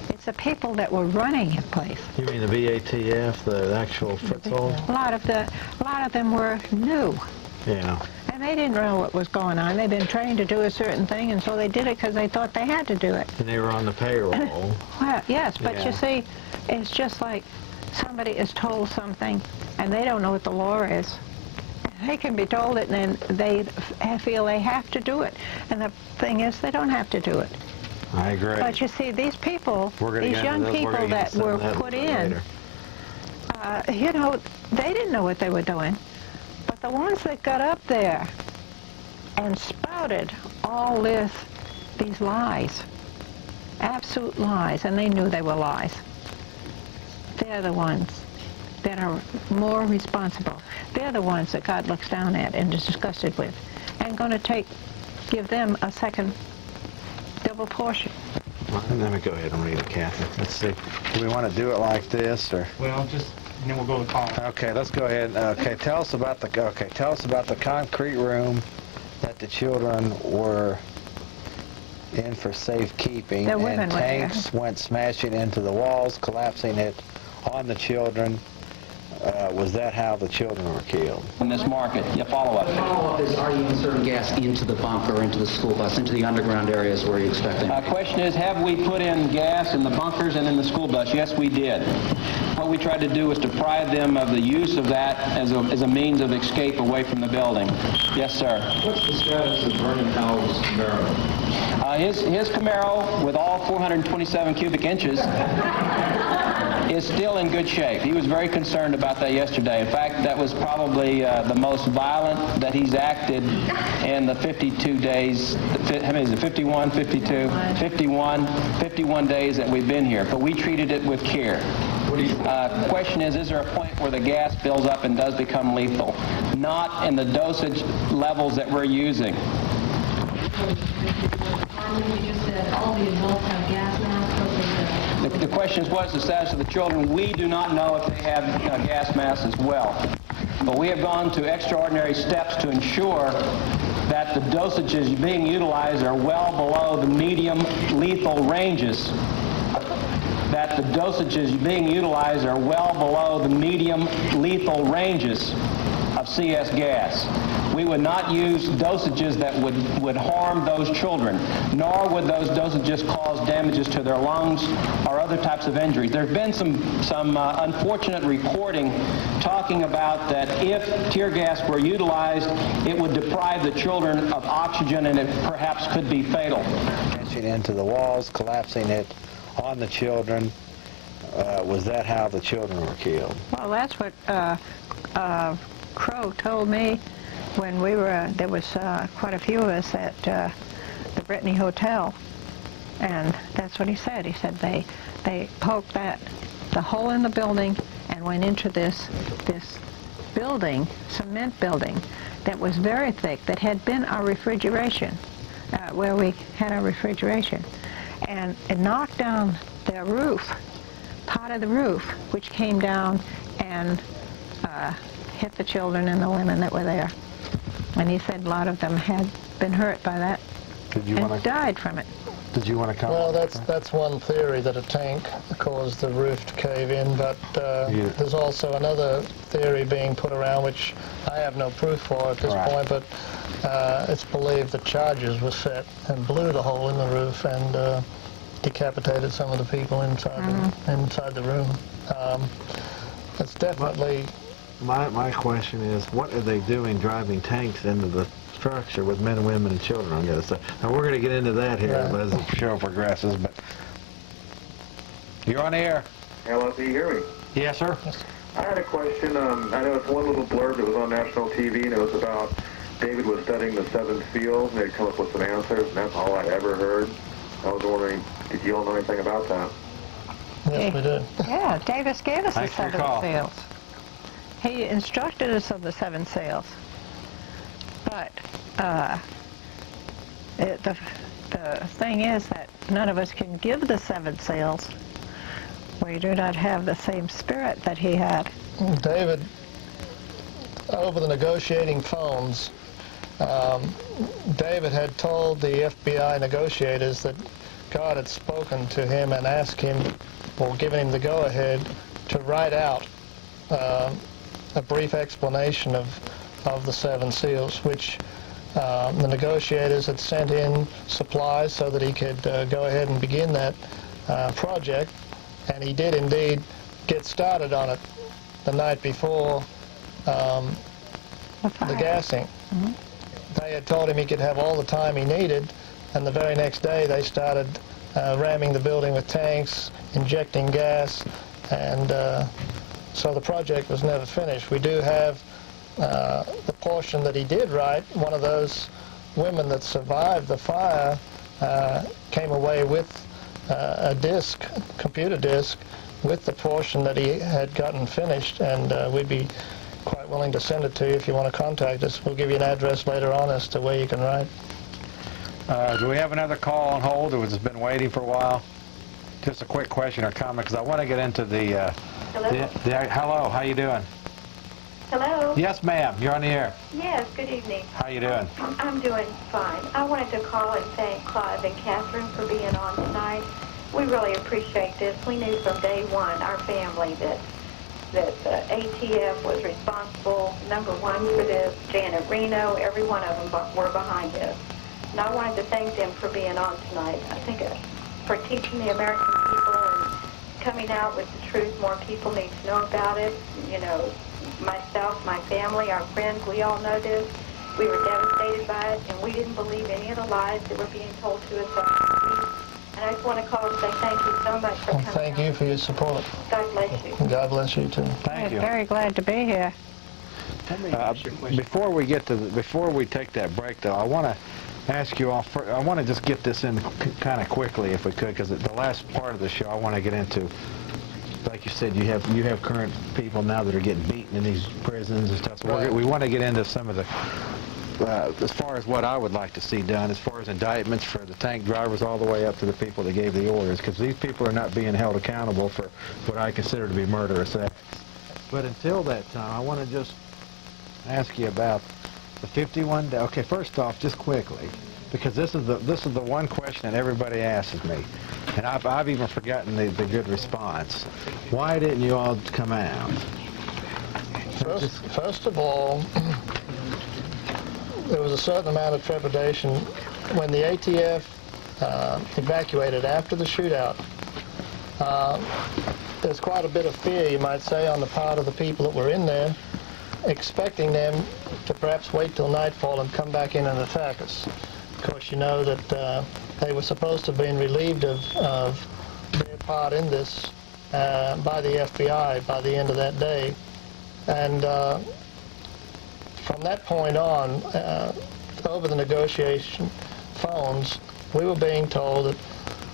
It's the people that were running the place. You mean the VATF, the actual football? A lot of them were new. Yeah. And they didn't know what was going on. They'd been trained to do a certain thing, and so they did it because they thought they had to do it. And they were on the payroll. Well, yes, but Yeah. you see, it's just like somebody is told something, and they don't know what the law is. They can be told it, and then they feel they have to do it. And the thing is, they don't have to do it. I agree. But you see, these people, these young people that were put in, you know, they didn't know what they were doing. But the ones that got up there and spouted all these lies, absolute lies, and they knew they were lies, they're the ones that are more responsible. They're the ones that God looks down at and is disgusted with, and going to give them a second double portion. Well, let me go ahead and read it, Kathy. Let's see. Do we want to do it like this, or? Well, just, and then we'll go to call. Okay, let's go ahead. Okay, tell us about the concrete room that the children were in for safekeeping, The women and were there. tanks went smashing into the walls, collapsing it on the children. Was that how the children were killed? In this market, yeah, follow-up. The follow-up is, are you inserting gas into the bunker, into the school bus, into the underground areas where you're expecting? Question is, have we put in gas in the bunkers and in the school bus? Yes, we did. What we tried to do was deprive them of the use of that as a means of escape away from the building. Yes, sir. What's the status of Vernon Howell's Camaro? His Camaro, with all 427 cubic inches, is still in good shape. He was very concerned about that yesterday. In fact, that was probably the most violent that he's acted in the 52 days, how many is it, 51, 52? 51 days that we've been here. But we treated it with care. Question is there a point where the gas builds up and does become lethal? Not in the dosage levels that we're using. You just said all the adults have gas masks. The question is, what's the status of the children? We do not know if they have gas masks as well. But we have gone to extraordinary steps to ensure that the dosages being utilized are well below the medium lethal ranges. That the dosages being utilized are well below the medium lethal ranges of CS gas. We would not use dosages that would harm those children, nor would those dosages cause damages to their lungs or other types of injuries. There's been some unfortunate reporting talking about that if tear gas were utilized, it would deprive the children of oxygen and it perhaps could be fatal. Crashing into the walls, collapsing it on the children. Was that how the children were killed? Well, that's what Crow told me when we were, there was quite a few of us at the Brittany Hotel, and that's what he said. He said they poked the hole in the building and went into this building, cement building, that was very thick, that had been our refrigeration, where we had our refrigeration, and it knocked down their roof. part of the roof, which came down and hit the children and the women that were there. And he said a lot of them had been hurt by that and died from it. Did you want to comment? Well, that's one theory, that a tank caused the roof to cave in, but there's also another theory being put around, which I have no proof for at this point, but it's believed that charges were set and blew the hole in the roof and decapitated some of the people inside the room. It's definitely... My question is, what are they doing driving tanks into the structure with men, women, and children on the other side? Now, we're going to get into that here as the show progresses, but you're on the air. Hello, do you hear me? Yes, sir. I had a question. I know it's one little blurb that was on national TV, and it was about David was studying the seven seals, and they'd come up with some answers, and that's all I ever heard. I was wondering, did you all know anything about that? Yes, we did. Yeah, Davis gave us Thanks the for your 7 call. seals. He instructed us of the 7 seals. But the thing is that none of us can give the 7 seals. We do not have the same spirit that he had. David, over the negotiating phones, David had told the FBI negotiators that God had spoken to him and asked him, or given him the go-ahead, to write out a brief explanation of the 7 seals, which the negotiators had sent in supplies so that he could go ahead and begin that project, and he did indeed get started on it the night before the gassing. They had told him he could have all the time he needed, and the very next day they started ramming the building with tanks, injecting gas, and so the project was never finished. We do have the portion that he did write. One of those women that survived the fire came away with a disc, computer disc, with the portion that he had gotten finished, and we'd be quite willing to send it to you if you want to contact us. We'll give you an address later on as to where you can write. Do we have another call on hold, or has it been waiting for a while? Just a quick question or comment, because I want to get into the... hello, how you doing? Hello? Yes, ma'am, you're on the air. Yes, good evening. How you doing? I'm doing fine. I wanted to call and thank Clive and Catherine for being on tonight. We really appreciate this. We knew from day one, our family, that ATF was responsible, number one, for this. Janet Reno, every one of them were behind this. And I wanted to thank them for being on tonight. I think for teaching the American people and coming out with the truth. More people need to know about it. You know, myself, my family, our friends, we all know this. We were devastated by it, and we didn't believe any of the lies that were being told to us on TV. And I just want to call and say thank you so much for coming. Thank you for your support. God bless you. God bless you too. Thank you. We're very glad to be here. Before we take that break, though, I want to ask you all. I want to just get this in kind of quickly, if we could, because the last part of the show I want to get into. Like you said, you have current people now that are getting beaten in these prisons and stuff. So we want to get into some of the, as far as what I would like to see done, as far as indictments for the tank drivers all the way up to the people that gave the orders, because these people are not being held accountable for what I consider to be murderous acts. But until that time, I want to just ask you about the 51 day. Okay, first off, just quickly, because this is the one question that everybody asks me, and I've even forgotten the good response. Why didn't you all come out? First of all, there was a certain amount of trepidation when the ATF evacuated after the shootout. There's quite a bit of fear, you might say, on the part of the people that were in there, expecting them to perhaps wait till nightfall and come back in and attack us. Of course, you know that they were supposed to have been relieved of their part in this by the FBI by the end of that day. And from that point on, over the negotiation phones, we were being told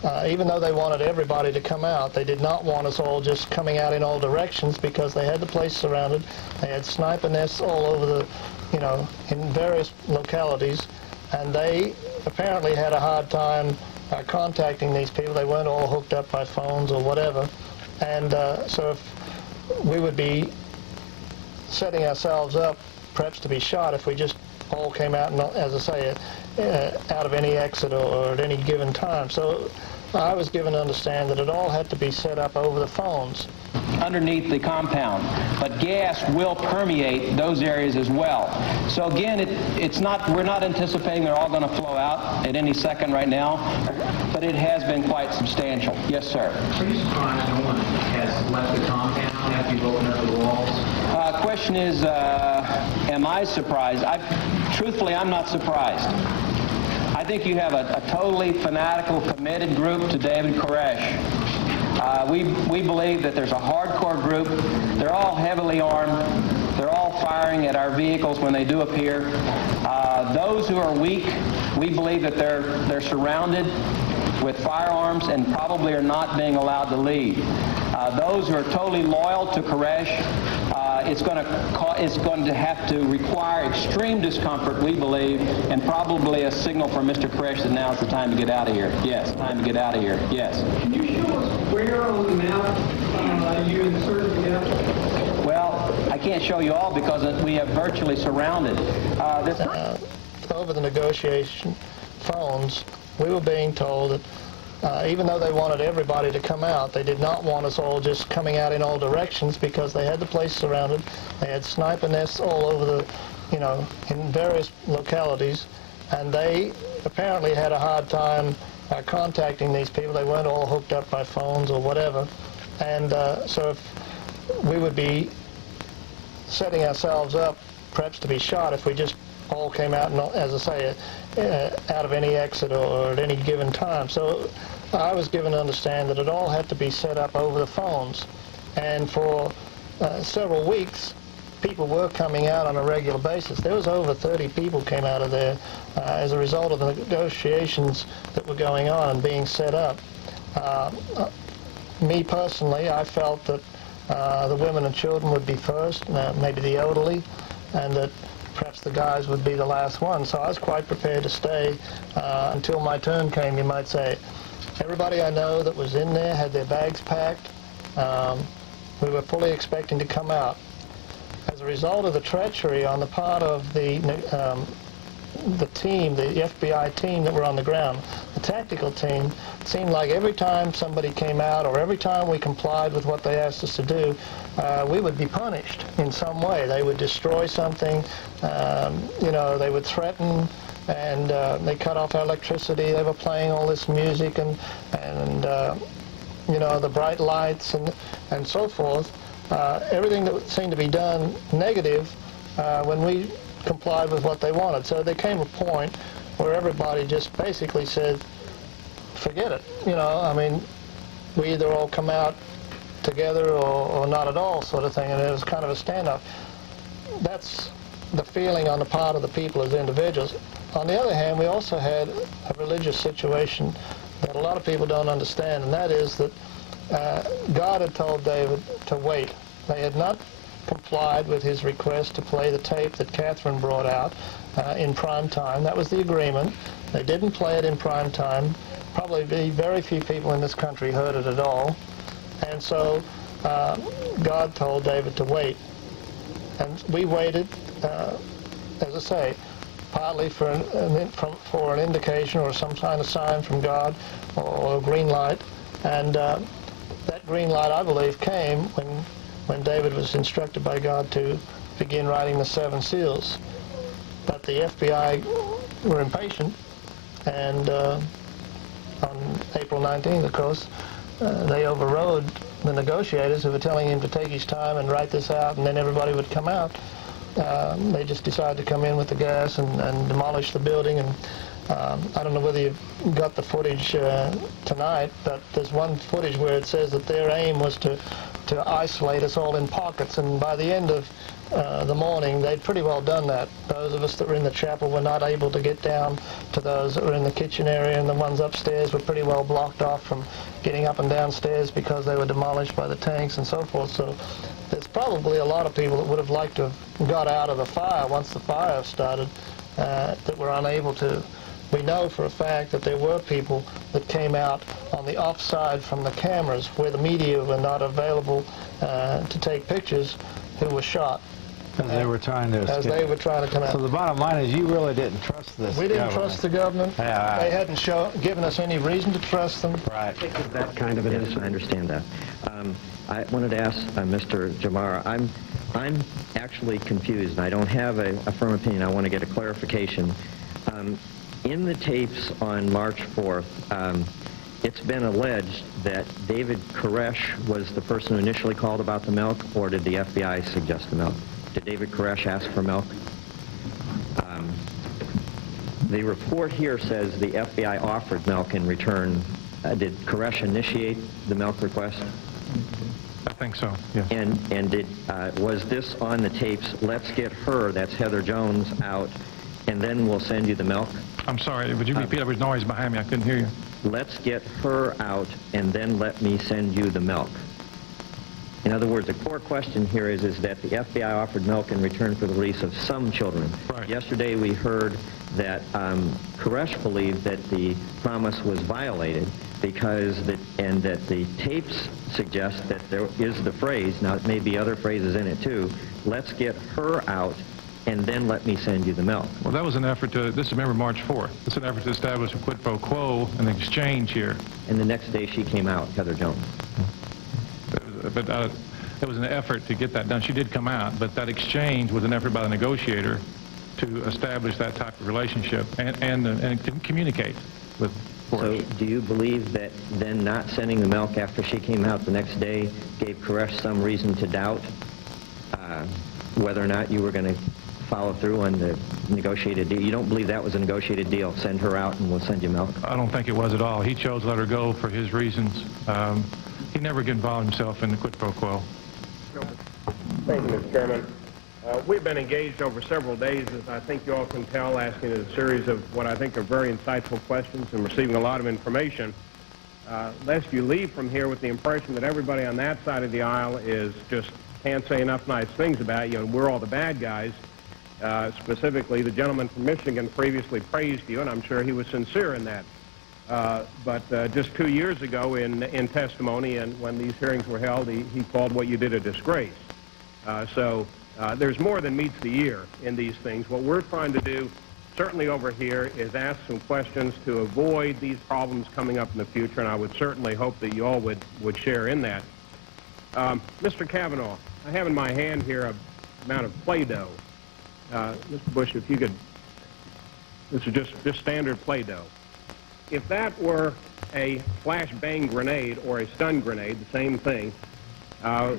that even though they wanted everybody to come out, they did not want us all just coming out in all directions, because they had the place surrounded. They had sniper nests all over the, in various localities, and they apparently had a hard time contacting these people. They weren't all hooked up by phones or whatever. And so if we would be setting ourselves up perhaps to be shot if we just all came out, and, as I say, out of any exit or at any given time. So I was given to understand that it all had to be set up over the phones. Underneath the compound, but gas will permeate those areas as well. So again, we're not anticipating they're all going to flow out at any second right now, but it has been quite substantial. Yes, sir. Are you surprised no one has left the compound after you've opened up the walls? Question is, am I surprised? Truthfully, I'm not surprised. I think you have a totally fanatical, committed group to David Koresh. We believe that there's a hardcore group. They're all heavily armed. They're all firing at our vehicles when they do appear. Those who are weak, we believe that they're surrounded with firearms and probably are not being allowed to leave. Those who are totally loyal to Koresh, it's going to have to require extreme discomfort, we believe, and probably a signal from Mr. Koresh that now is the time to get out of here. Yes, time to get out of here. Yes. Can you show us where on the map you inserted the gas? Well, I can't show you all because we have virtually surrounded. Over the negotiation phones, we were being told that even though they wanted everybody to come out, they did not want us all just coming out in all directions because they had the place surrounded. They had sniper nests all over the, in various localities, and they apparently had a hard time contacting these people. They weren't all hooked up by phones or whatever. And so if we would be setting ourselves up perhaps to be shot if we just all came out, and, as I say, out of any exit or at any given time. So I was given to understand that it all had to be set up over the phones. And for several weeks, people were coming out on a regular basis. There was over 30 people came out of there as a result of the negotiations that were going on and being set up. Me personally, I felt that the women and children would be first, maybe the elderly, and that perhaps the guys would be the last one. So I was quite prepared to stay until my turn came, you might say. Everybody I know that was in there had their bags packed. We were fully expecting to come out. As a result of the treachery on the part of the team, the FBI team that were on the ground, the tactical team, it seemed like every time somebody came out or every time we complied with what they asked us to do, we would be punished in some way. They would destroy something, they would threaten, and they cut off our electricity. They were playing all this music and the bright lights and so forth. Everything that seemed to be done negative when we complied with what they wanted. So there came a point where everybody just basically said, forget it. We either all come out together or not at all, sort of thing, and it was kind of a standoff. That's the feeling on the part of the people as individuals. On the other hand, we also had a religious situation that a lot of people don't understand, and that is that God had told David to wait. They had not complied with his request to play the tape that Catherine brought out in prime time. That was the agreement. They didn't play it in prime time. Probably very few people in this country heard it at all. And so God told David to wait. And we waited, as I say, partly for an indication or some kind of sign from God or a green light. And that green light, I believe, came when David was instructed by God to begin writing the 7 seals. But the FBI were impatient, and on April 19th, of course, they overrode the negotiators who were telling him to take his time and write this out, and then everybody would come out. They just decided to come in with the gas and demolish the building. And I don't know whether you got the footage tonight, but there's one footage where it says that their aim was to isolate us all in pockets, and by the end of the morning, they'd pretty well done that. Those of us that were in the chapel were not able to get down to those that were in the kitchen area, and the ones upstairs were pretty well blocked off from getting up and downstairs because they were demolished by the tanks and so forth. So there's probably a lot of people that would have liked to have got out of the fire once the fire started that were unable to. We know for a fact that there were people that came out on the offside from the cameras where the media were not available to take pictures who were shot. As they were trying to escape. As they were trying to come out. So the bottom line is you really didn't trust this We didn't trust the government. Yeah, they hadn't given us any reason to trust them. Right. That kind of an issue. I understand that. I wanted to ask Mr. Jamara, I'm actually confused. I don't have a firm opinion. I want to get a clarification. In the tapes on March 4th, it's been alleged that David Koresh was the person who initially called about the milk, or did the FBI suggest the milk? Did David Koresh ask for milk? The report here says the FBI offered milk in return. Did Koresh initiate the milk request? I think so, yeah. And did was this on the tapes, let's get her, that's Heather Jones, out, and then we'll send you the milk? I'm sorry, would you repeat? There was noise behind me. I couldn't hear you. Let's get her out, and then let me send you the milk. In other words, the core question here is that the FBI offered milk in return for the release of some children. Right. Yesterday we heard that Koresh believed that the promise was violated because that the tapes suggest that there is the phrase, now it may be other phrases in it too, let's get her out and then let me send you the milk. Well, that was an effort to, remember March 4th, it's an effort to establish a quid pro quo, an exchange here. And the next day she came out, Heather Jones. But it was an effort to get that done. She did come out, but that exchange was an effort by the negotiator to establish that type of relationship and communicate with Koresh. So do you believe that then not sending the milk after she came out the next day gave Koresh some reason to doubt whether or not you were going to follow through on the negotiated deal? You don't believe that was a negotiated deal? Send her out and we'll send you milk? I don't think it was at all. He chose to let her go for his reasons. He never involved himself in the quid pro quo. Thank you, Mr. Chairman. We've been engaged over several days, as I think you all can tell, asking a series of what I think are very insightful questions and receiving a lot of information. Lest you leave from here with the impression that everybody on that side of the aisle is just can't say enough nice things about you and we're all the bad guys. Specifically, the gentleman from Michigan previously praised you, and I'm sure he was sincere in that. But just 2 years ago in testimony and when these hearings were held, he called what you did a disgrace. So there's more than meets the ear in these things. What we're trying to do, certainly over here, is ask some questions to avoid these problems coming up in the future, and I would certainly hope that you all would share in that. Mr. Kavanaugh, I have in my hand here a amount of Play-Doh. Mr. Bush, if you could, this is just standard Play-Doh. If that were a flashbang grenade or a stun grenade, the same thing,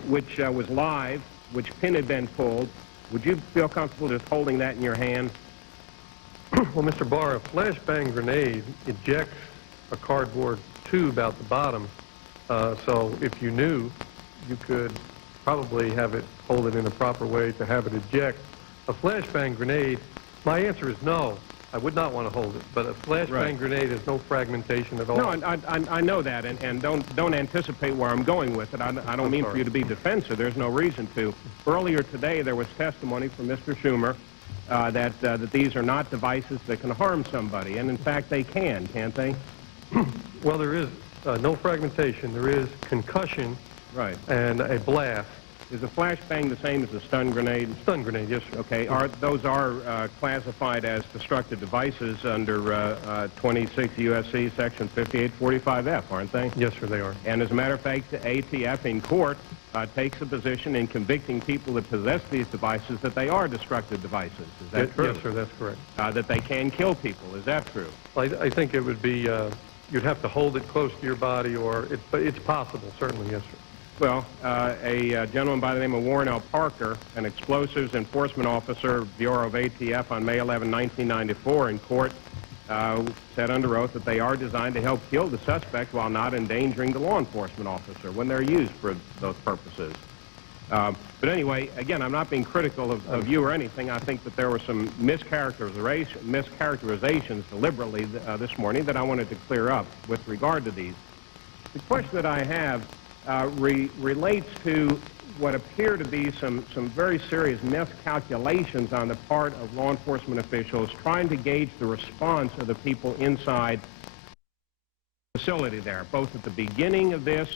which was live, which pin had been pulled, would you feel comfortable just holding that in your hand? Well, Mr. Barr, a flashbang grenade ejects a cardboard tube out the bottom, so if you knew, you could probably have it, hold it in a proper way to have it eject. A flashbang grenade, my answer is no. I would not want to hold it, but a flashbang grenade has no fragmentation at all. No, I know that, and don't anticipate where I'm going with it. I don't mean for you to be defensive. There's no reason to. Earlier today, there was testimony from Mr. Schumer that these are not devices that can harm somebody, and in fact, they can, can't they? Well, there is no fragmentation. There is concussion and a blast. Is a flashbang the same as a stun grenade? Stun grenade, yes, sir. Okay. Those are classified as destructive devices under 26 U.S.C. Section 5845F, aren't they? Yes, sir, they are. And as a matter of fact, the ATF in court takes a position in convicting people that possess these devices that they are destructive devices. Is that true? Yes, sir, that's correct. That they can kill people. Is that true? I think it would be, you'd have to hold it close to your body, but it's possible, certainly, yes, sir. Well, a gentleman by the name of Warren L. Parker, an explosives enforcement officer, Bureau of ATF, on May 11, 1994, in court, said under oath that they are designed to help kill the suspect while not endangering the law enforcement officer when they're used for those purposes. But anyway, again, I'm not being critical of you or anything. I think that there were some mischaracterizations deliberately this morning that I wanted to clear up with regard to these. The question that I have relates to what appear to be some very serious miscalculations on the part of law enforcement officials trying to gauge the response of the people inside the facility there. Both at the beginning of this,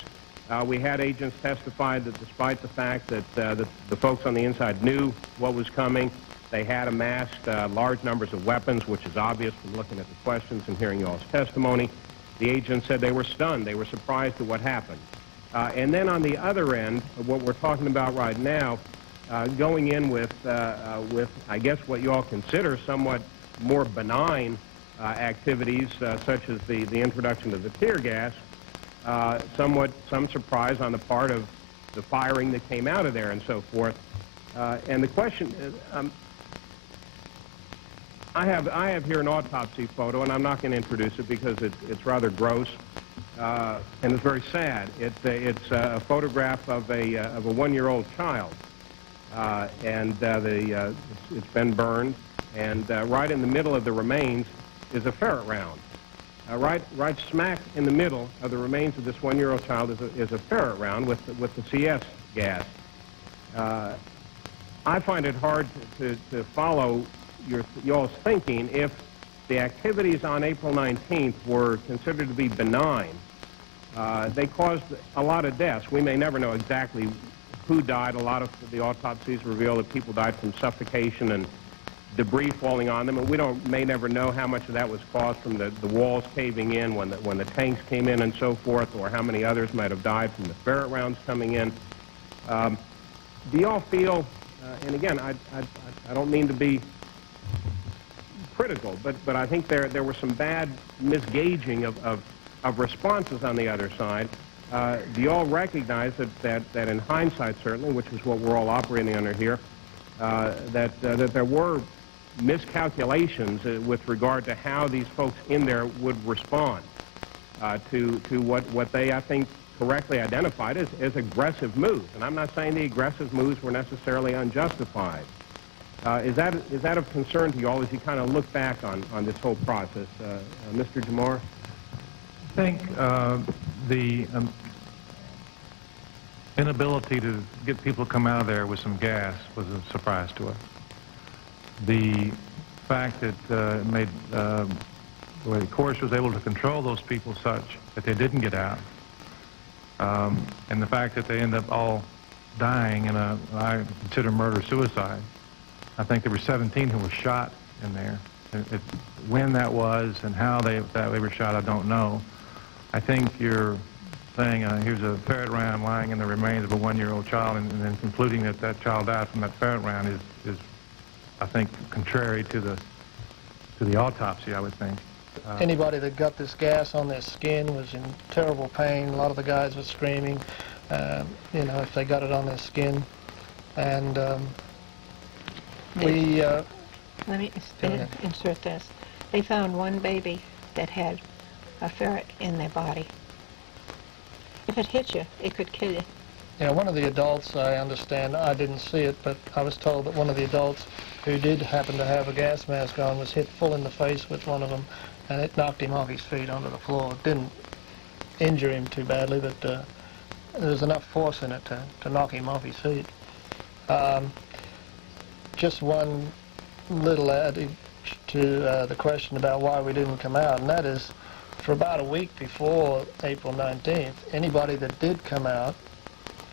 we had agents testify that despite the fact that the folks on the inside knew what was coming, they had amassed large numbers of weapons, which is obvious from looking at the questions and hearing y'all's testimony. The agents said they were stunned. They were surprised at what happened. And then on the other end, what we're talking about right now, going in with, I guess, what you all consider somewhat more benign activities, such as the introduction of the tear gas, some surprise on the part of the firing that came out of there and so forth. And the question is, I have here an autopsy photo, and I'm not going to introduce it because it's rather gross. And it's very sad. It's a photograph of a one-year-old child, and it's been burned. And right in the middle of the remains is a ferret round. Right smack in the middle of the remains of this one-year-old child is a ferret round with the CS gas. I find it hard to follow y'all's thinking if the activities on April 19th were considered to be benign. They caused a lot of deaths. We may never know exactly who died. A lot of the autopsies reveal that people died from suffocation and debris falling on them, and we may never know how much of that was caused from the walls caving in when the tanks came in and so forth, or how many others might have died from the ferret rounds coming in. Do y'all feel, and again, I don't mean to be critical, but I think there were some bad misgauging of responses on the other side. Do you all recognize that in hindsight, certainly, which is what we're all operating under here, that there were miscalculations with regard to how these folks in there would respond to what they, I think, correctly identified as aggressive moves? And I'm not saying the aggressive moves were necessarily unjustified. Is that of concern to you all as you kind of look back on this whole process? Mr. Jamar? I think the inability to get people to come out of there with some gas was a surprise to us. The fact that it made the way the course was able to control those people such that they didn't get out, and the fact that they end up all dying in I consider murder-suicide. I think there were 17 who were shot in there. When that was and how they were shot, I don't know. I think you're saying here's a ferret round lying in the remains of a one-year-old child, and then concluding that child died from that ferret round is I think, contrary to the autopsy, I would think. Anybody that got this gas on their skin was in terrible pain. A lot of the guys were screaming, you know, if they got it on their skin. And let me insert this. They found one baby that had a ferret in their body. If it hit you, it could kill you. Yeah, one of the adults, I understand, I didn't see it, but I was told that one of the adults who did happen to have a gas mask on was hit full in the face with one of them, and it knocked him off his feet onto the floor. It didn't injure him too badly, but there was enough force in it to knock him off his feet. Just one little add to the question about why we didn't come out, and that is, for about a week before April 19th, anybody that did come out,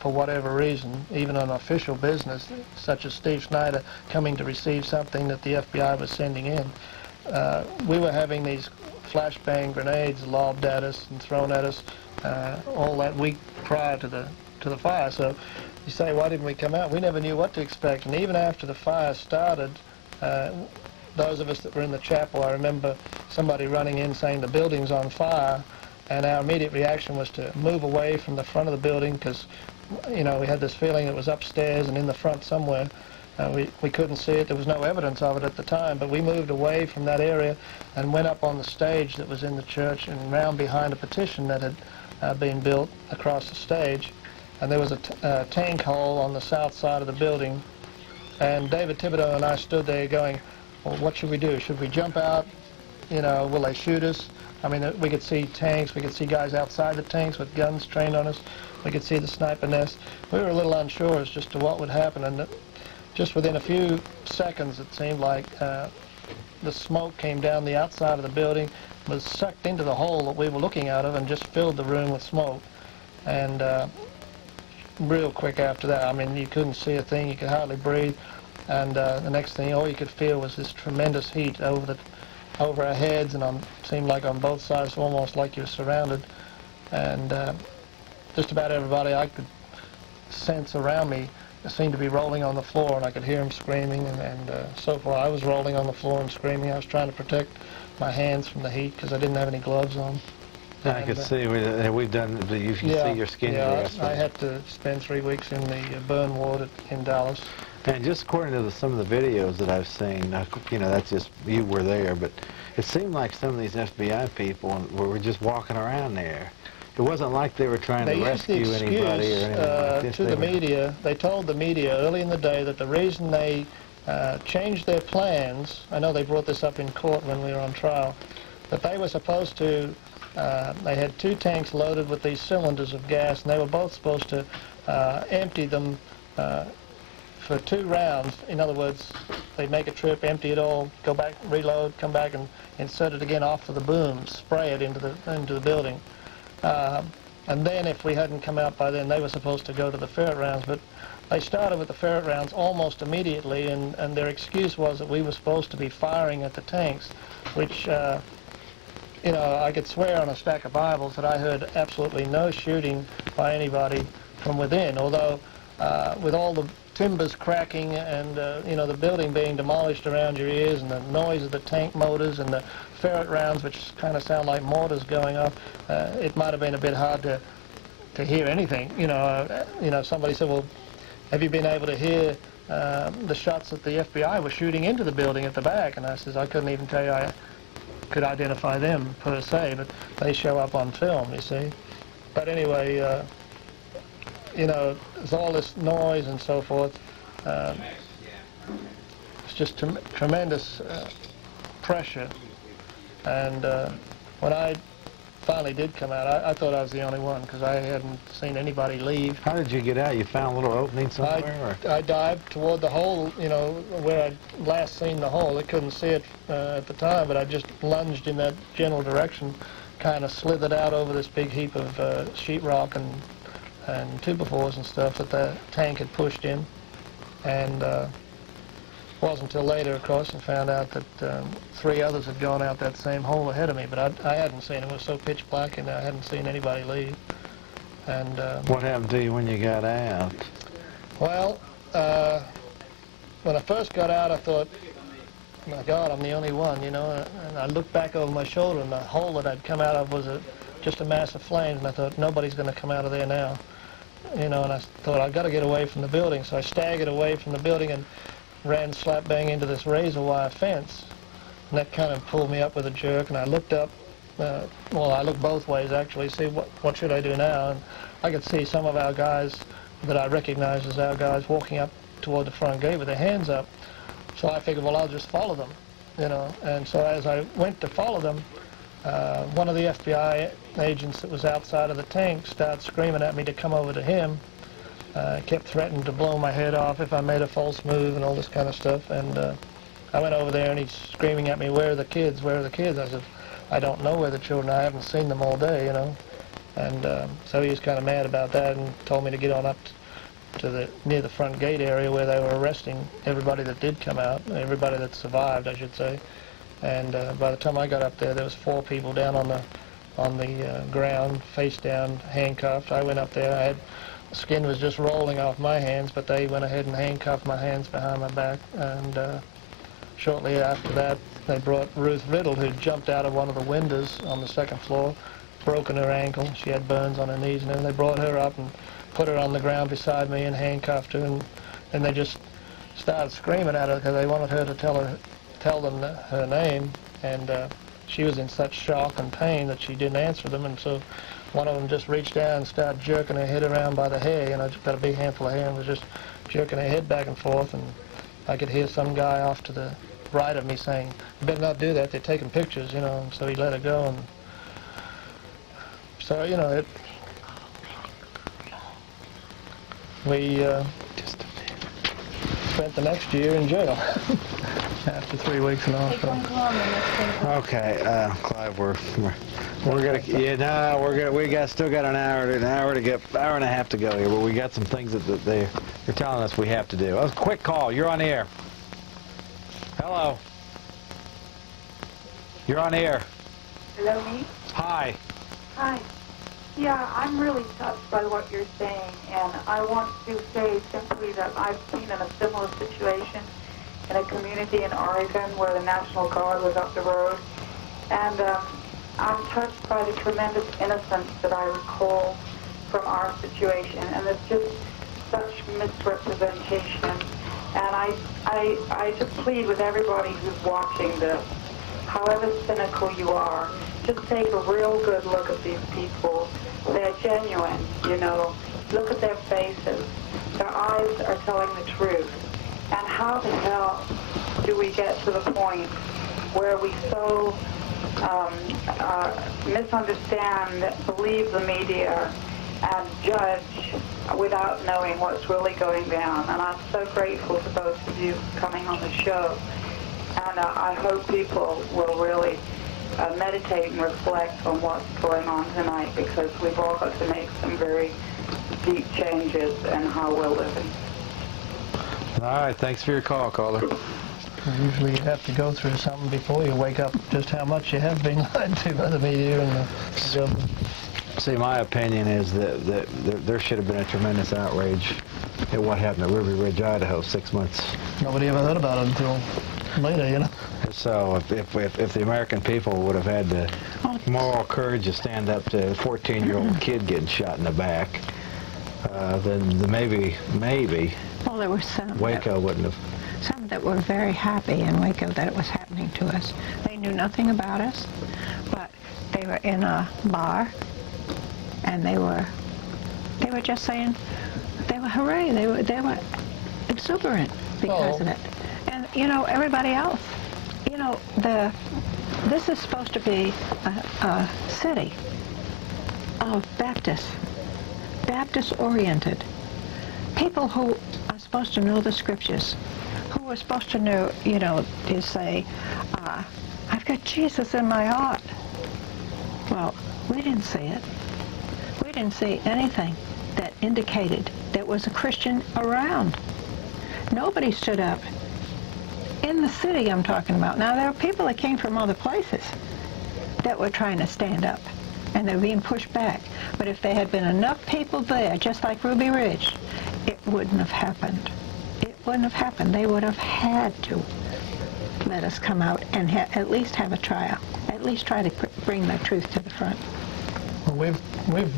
for whatever reason, even on official business, such as Steve Snyder coming to receive something that the FBI was sending in, we were having these flashbang grenades lobbed at us and thrown at us all that week prior to the fire. So you say, why didn't we come out? We never knew what to expect. And even after the fire started, those of us that were in the chapel, I remember somebody running in saying the building's on fire, and our immediate reaction was to move away from the front of the building because, you know, we had this feeling it was upstairs and in the front somewhere. We couldn't see it. There was no evidence of it at the time, but we moved away from that area and went up on the stage that was in the church and round behind a petition that had been built across the stage. And there was a tank hole on the south side of the building. And David Thibodeau and I stood there going, well, what should we do? Should we jump out? You know, will they shoot us? I mean, we could see tanks, we could see guys outside the tanks with guns trained on us, we could see the sniper nest. We were a little unsure as just to what would happen, and just within a few seconds it seemed like the smoke came down the outside of the building, was sucked into the hole that we were looking out of, and just filled the room with smoke. And real quick after that, I mean, you couldn't see a thing, you could hardly breathe, and the next thing, all you could feel was this tremendous heat over our heads, and seemed like on both sides, almost like you were surrounded. And just about everybody I could sense around me seemed to be rolling on the floor, and I could hear them screaming, and so far I was rolling on the floor and screaming. I was trying to protect my hands from the heat because I didn't have any gloves on. I could see, we've done, you can see your skin. Yeah, I had to spend 3 weeks in the burn ward in Dallas. And just according to some of the videos that I've seen, you know, that's just, you were there, but it seemed like some of these FBI people were just walking around there. It wasn't like they were trying to rescue anybody or anything like this. To the media, they told the media early in the day that the reason they changed their plans, I know they brought this up in court when we were on trial, that they were supposed to, they had 2 tanks loaded with these cylinders of gas, and they were both supposed to empty them for 2 rounds. In other words, they'd make a trip, empty it all, go back, reload, come back and insert it again off of the boom, spray it into the building. And then if we hadn't come out by then, they were supposed to go to the ferret rounds, but they started with the ferret rounds almost immediately, and their excuse was that we were supposed to be firing at the tanks, which, you know, I could swear on a stack of Bibles that I heard absolutely no shooting by anybody from within, although with all the timbers cracking and, you know, the building being demolished around your ears, and the noise of the tank motors and the ferret rounds, which kind of sound like mortars going off, it might have been a bit hard to hear anything. You know, somebody said, well, have you been able to hear the shots that the FBI were shooting into the building at the back? And I says, I couldn't even tell you I could identify them per se, but they show up on film, you see. But anyway, you know, there's all this noise and so forth. It's just tremendous pressure. And when I finally did come out, I thought I was the only one because I hadn't seen anybody leave. How did you get out? You found a little opening somewhere? I dived toward the hole, you know, where I'd last seen the hole. I couldn't see it at the time, but I just lunged in that general direction, kind of slithered out over this big heap of sheetrock and 2x4s and stuff that the tank had pushed in. And it wasn't until later, of course, and found out that 3 others had gone out that same hole ahead of me, but I hadn't seen them. It was so pitch black, and I hadn't seen anybody leave. And what happened to you when you got out? Well, when I first got out, I thought, my God, I'm the only one, you know. And I looked back over my shoulder, and the hole that I'd come out of was just a mass of flames, and I thought, nobody's going to come out of there now. You know, and I thought, I've got to get away from the building. So I staggered away from the building and ran slap bang into this razor wire fence. And that kind of pulled me up with a jerk, and I looked up, well, I looked both ways actually, see what should I do now. And I could see some of our guys that I recognized as our guys walking up toward the front gate with their hands up. So I figured, well, I'll just follow them, you know. And so as I went to follow them, one of the FBI agents that was outside of the tank started screaming at me to come over to him. Kept threatening to blow my head off if I made a false move and all this kind of stuff. And I went over there, and he's screaming at me, where are the kids, where are the kids? I said, I don't know where the children are. I haven't seen them all day, you know. And so he was kind of mad about that and told me to get on up to near the front gate area where they were arresting everybody that did come out, everybody that survived, I should say. And by the time I got up there was 4 people down on the ground, face down, handcuffed. I went up there. Skin was just rolling off my hands, but they went ahead and handcuffed my hands behind my back. And shortly after that, they brought Ruth Riddle, who jumped out of one of the windows on the 2nd floor, broken her ankle. She had burns on her knees, and then they brought her up and put her on the ground beside me and handcuffed her. And they just started screaming at her because they wanted her to tell them her name. And she was in such shock and pain that she didn't answer them. And so one of them just reached down and started jerking her head around by the hair. You know, just got a big handful of hair and was just jerking her head back and forth. And I could hear some guy off to the right of me saying, you better not do that, they're taking pictures, you know. And so he let her go, and So, you know, we spent the next year in jail after 3 weeks in the hospital. Okay, Clive, we're gonna, still got an hour and a half to go here, but we got some things that they're telling us we have to do. A quick call. You're on the air. Hello. You're on the air. Hello, me? Hi. Hi. Yeah, I'm really touched by what you're saying, and I want to say simply that I've been in a similar situation in a community in Oregon where the National Guard was up the road, and I'm touched by the tremendous innocence that I recall from our situation, and it's just such misrepresentation. And I just plead with everybody who's watching this, however cynical you are, just take a real good look at these people. They're genuine, you know. Look at their faces. Their eyes are telling the truth. And how the hell do we get to the point where we so misunderstand, believe the media, and judge without knowing what's really going down? And I'm so grateful to both of you coming on the show. And I hope people will really meditate and reflect on what's going on tonight, because we've all got to make some very deep changes in how we're living. All right, thanks for your call, caller. Usually you have to go through something before you wake up just how much you have been lied to by the media and the government. See, my opinion is that there should have been a tremendous outrage at what happened at Ruby Ridge, Idaho, 6 months. Nobody ever heard about it until later, you know. So if the American people would have had the moral courage to stand up to a 14-year-old kid getting shot in the back, then maybe well, there were some Waco wouldn't have. Some that were very happy in Waco that it was happening to us. They knew nothing about us, but they were in a bar, and they were just saying, they were hooray, they were exuberant because of it. And, you know, everybody else, you know, this is supposed to be a city of Baptist-oriented people who are supposed to know the scriptures, who are supposed to know, you know, to say, I've got Jesus in my heart. Well, we didn't see it. We didn't see anything that indicated there was a Christian around. Nobody stood up. In the city I'm talking about. Now, there are people that came from other places that were trying to stand up, and they're being pushed back. But if there had been enough people there, just like Ruby Ridge, it wouldn't have happened. It wouldn't have happened. They would have had to let us come out and at least have a trial, at least try to bring the truth to the front. Well, we've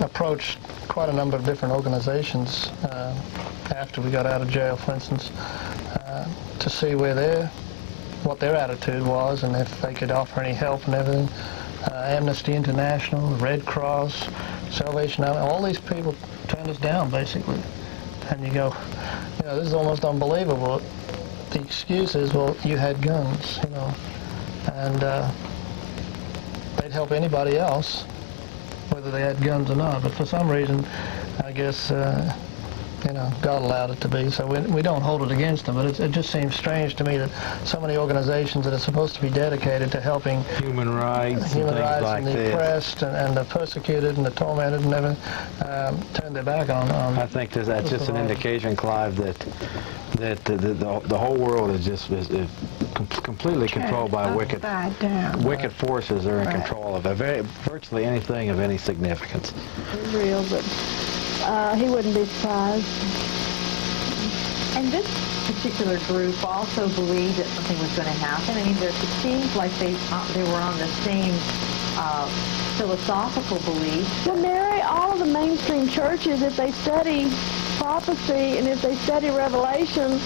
approached quite a number of different organizations after we got out of jail, for instance, to see what their attitude was and if they could offer any help and everything. Amnesty International, Red Cross, Salvation Army, all these people turned us down, basically. And you go, you know, this is almost unbelievable. The excuse is, well, you had guns, you know, and they'd help anybody else, whether they had guns or not. But for some reason, I guess, you know, God allowed it to be, so we don't hold it against them. But it just seems strange to me that so many organizations that are supposed to be dedicated to helping human rights and the oppressed and the persecuted and the tormented and everything, turn their back on. I think that's just an indication, Clive, that the whole world is completely controlled by wicked forces that are in control of virtually anything of any significance. Real, but he wouldn't be surprised. And this particular group also believed that something was going to happen. I mean, it seems like they were on the same philosophical beliefs. Well, Mary, all of the mainstream churches, if they study prophecy and if they study Revelation,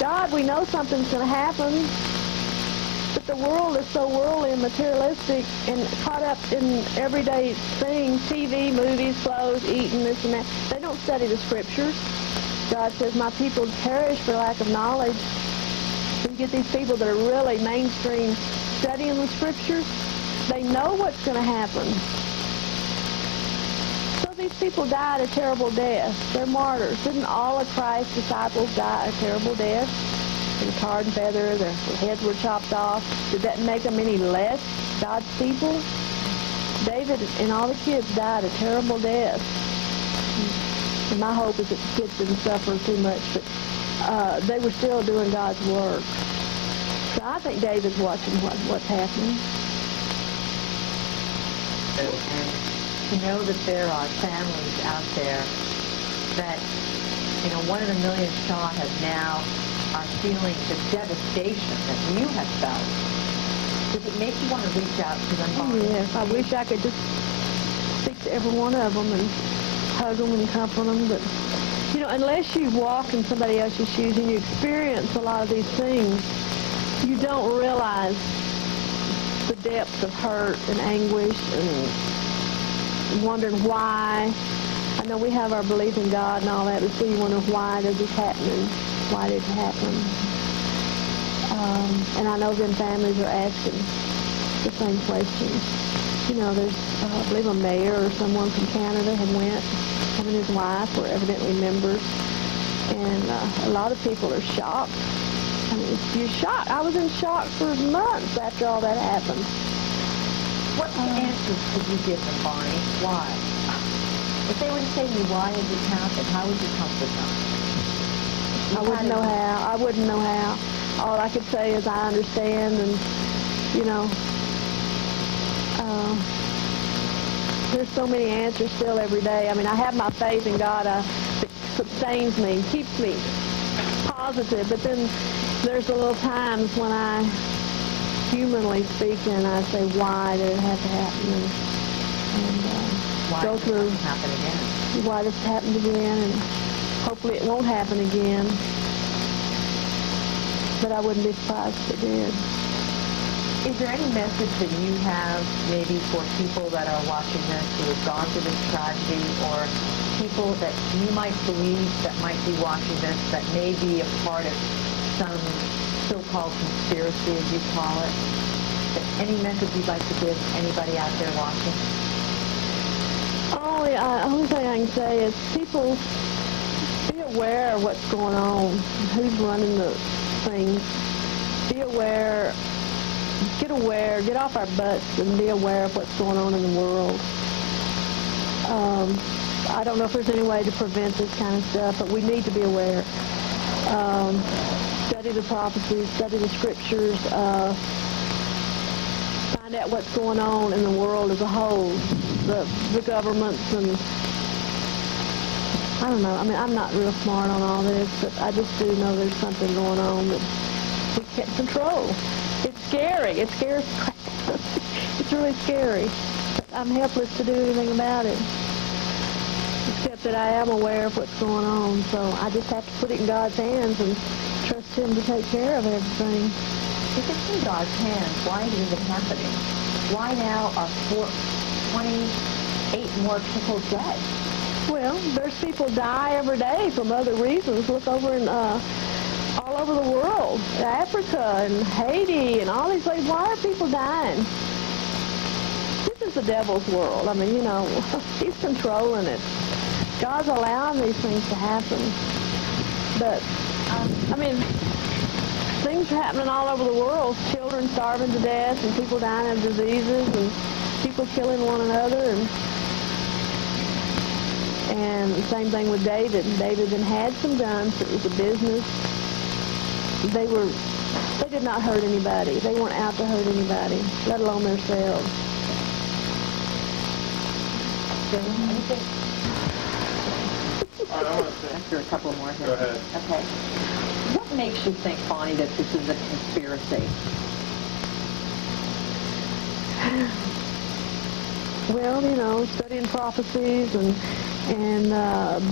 God, we know something's going to happen. But the world is so worldly and materialistic and caught up in everyday things, TV, movies, clothes, eating, this and that. They don't study the scriptures. God says, my people perish for lack of knowledge. So you get these people that are really mainstream studying the scriptures. They know what's going to happen. these people died a terrible death. They're martyrs. Didn't all of Christ's disciples die a terrible death? They were tarred and feathered, their heads were chopped off. Did that make them any less God's people? David and all the kids died a terrible death. And my hope is that the kids didn't suffer too much, but they were still doing God's work. So I think David's watching what's happening. To know that there are families out there that, you know, 1 in a million shot now are feeling the devastation that you have felt. Does it make you want to reach out to them? Oh, yes, I wish I could just speak to every one of them and hug them and comfort them, but, you know, unless you walk in somebody else's shoes and you experience a lot of these things, you don't realize the depths of hurt and anguish and wondering why. I know we have our belief in God and all that, but still you wonder, why does this happen and why did it happen? And I know them families are asking the same questions. You know, there's, I believe, a mayor or someone from Canada had went. Him and his wife were evidently members. And a lot of people are shocked. I mean, you're shocked. I was in shock for months after all that happened. What answers could you give them, Barney? Why? If they were to say to you, why did this happen, how would you comfort them? I wouldn't know how. I wouldn't know how. All I could say is I understand, and, you know, there's so many answers still every day. I mean, I have my faith in God that sustains me, keeps me positive, but then there's the little times when I, humanly speaking, I say, why did it have to happen? And go through why this happened again, and hopefully it won't happen again. But I wouldn't be surprised if it did. Is there any message that you have maybe for people that are watching this who have gone through this tragedy, or people that you might believe that might be watching this that may be a part of some so-called conspiracy, as you call it? Any message you'd like to give anybody out there watching? Only thing I can say is people be aware of what's going on, who's running the things. Be aware, get off our butts and be aware of what's going on in the world. I don't know if there's any way to prevent this kind of stuff, but we need to be aware. Study the prophecies, study the scriptures, find out what's going on in the world as a whole, the governments, and I don't know. I mean, I'm not real smart on all this, but I just do know there's something going on that we can't control. It's scary. It scares crap. It's really scary. But I'm helpless to do anything about it, except that I am aware of what's going on. So I just have to put it in God's hands and trust Him to take care of everything. If it's in God's hands, why is it even happening? Why now are 28 more people dead? Well, there's people die every day from other reasons. Look over in all over the world, Africa and Haiti and all these places. Why are people dying? This is the devil's world. I mean, you know, he's controlling it. God's allowing these things to happen. But, I mean, things are happening all over the world. Children starving to death and people dying of diseases and people killing one another. And the same thing with David. David then had some guns. It was a business. They did not hurt anybody. They weren't out to hurt anybody, let alone themselves. Anything? All right, I want to After a couple more here. Go ahead. Okay. What makes you think, Bonnie, that this is a conspiracy? Well, you know, studying prophecies and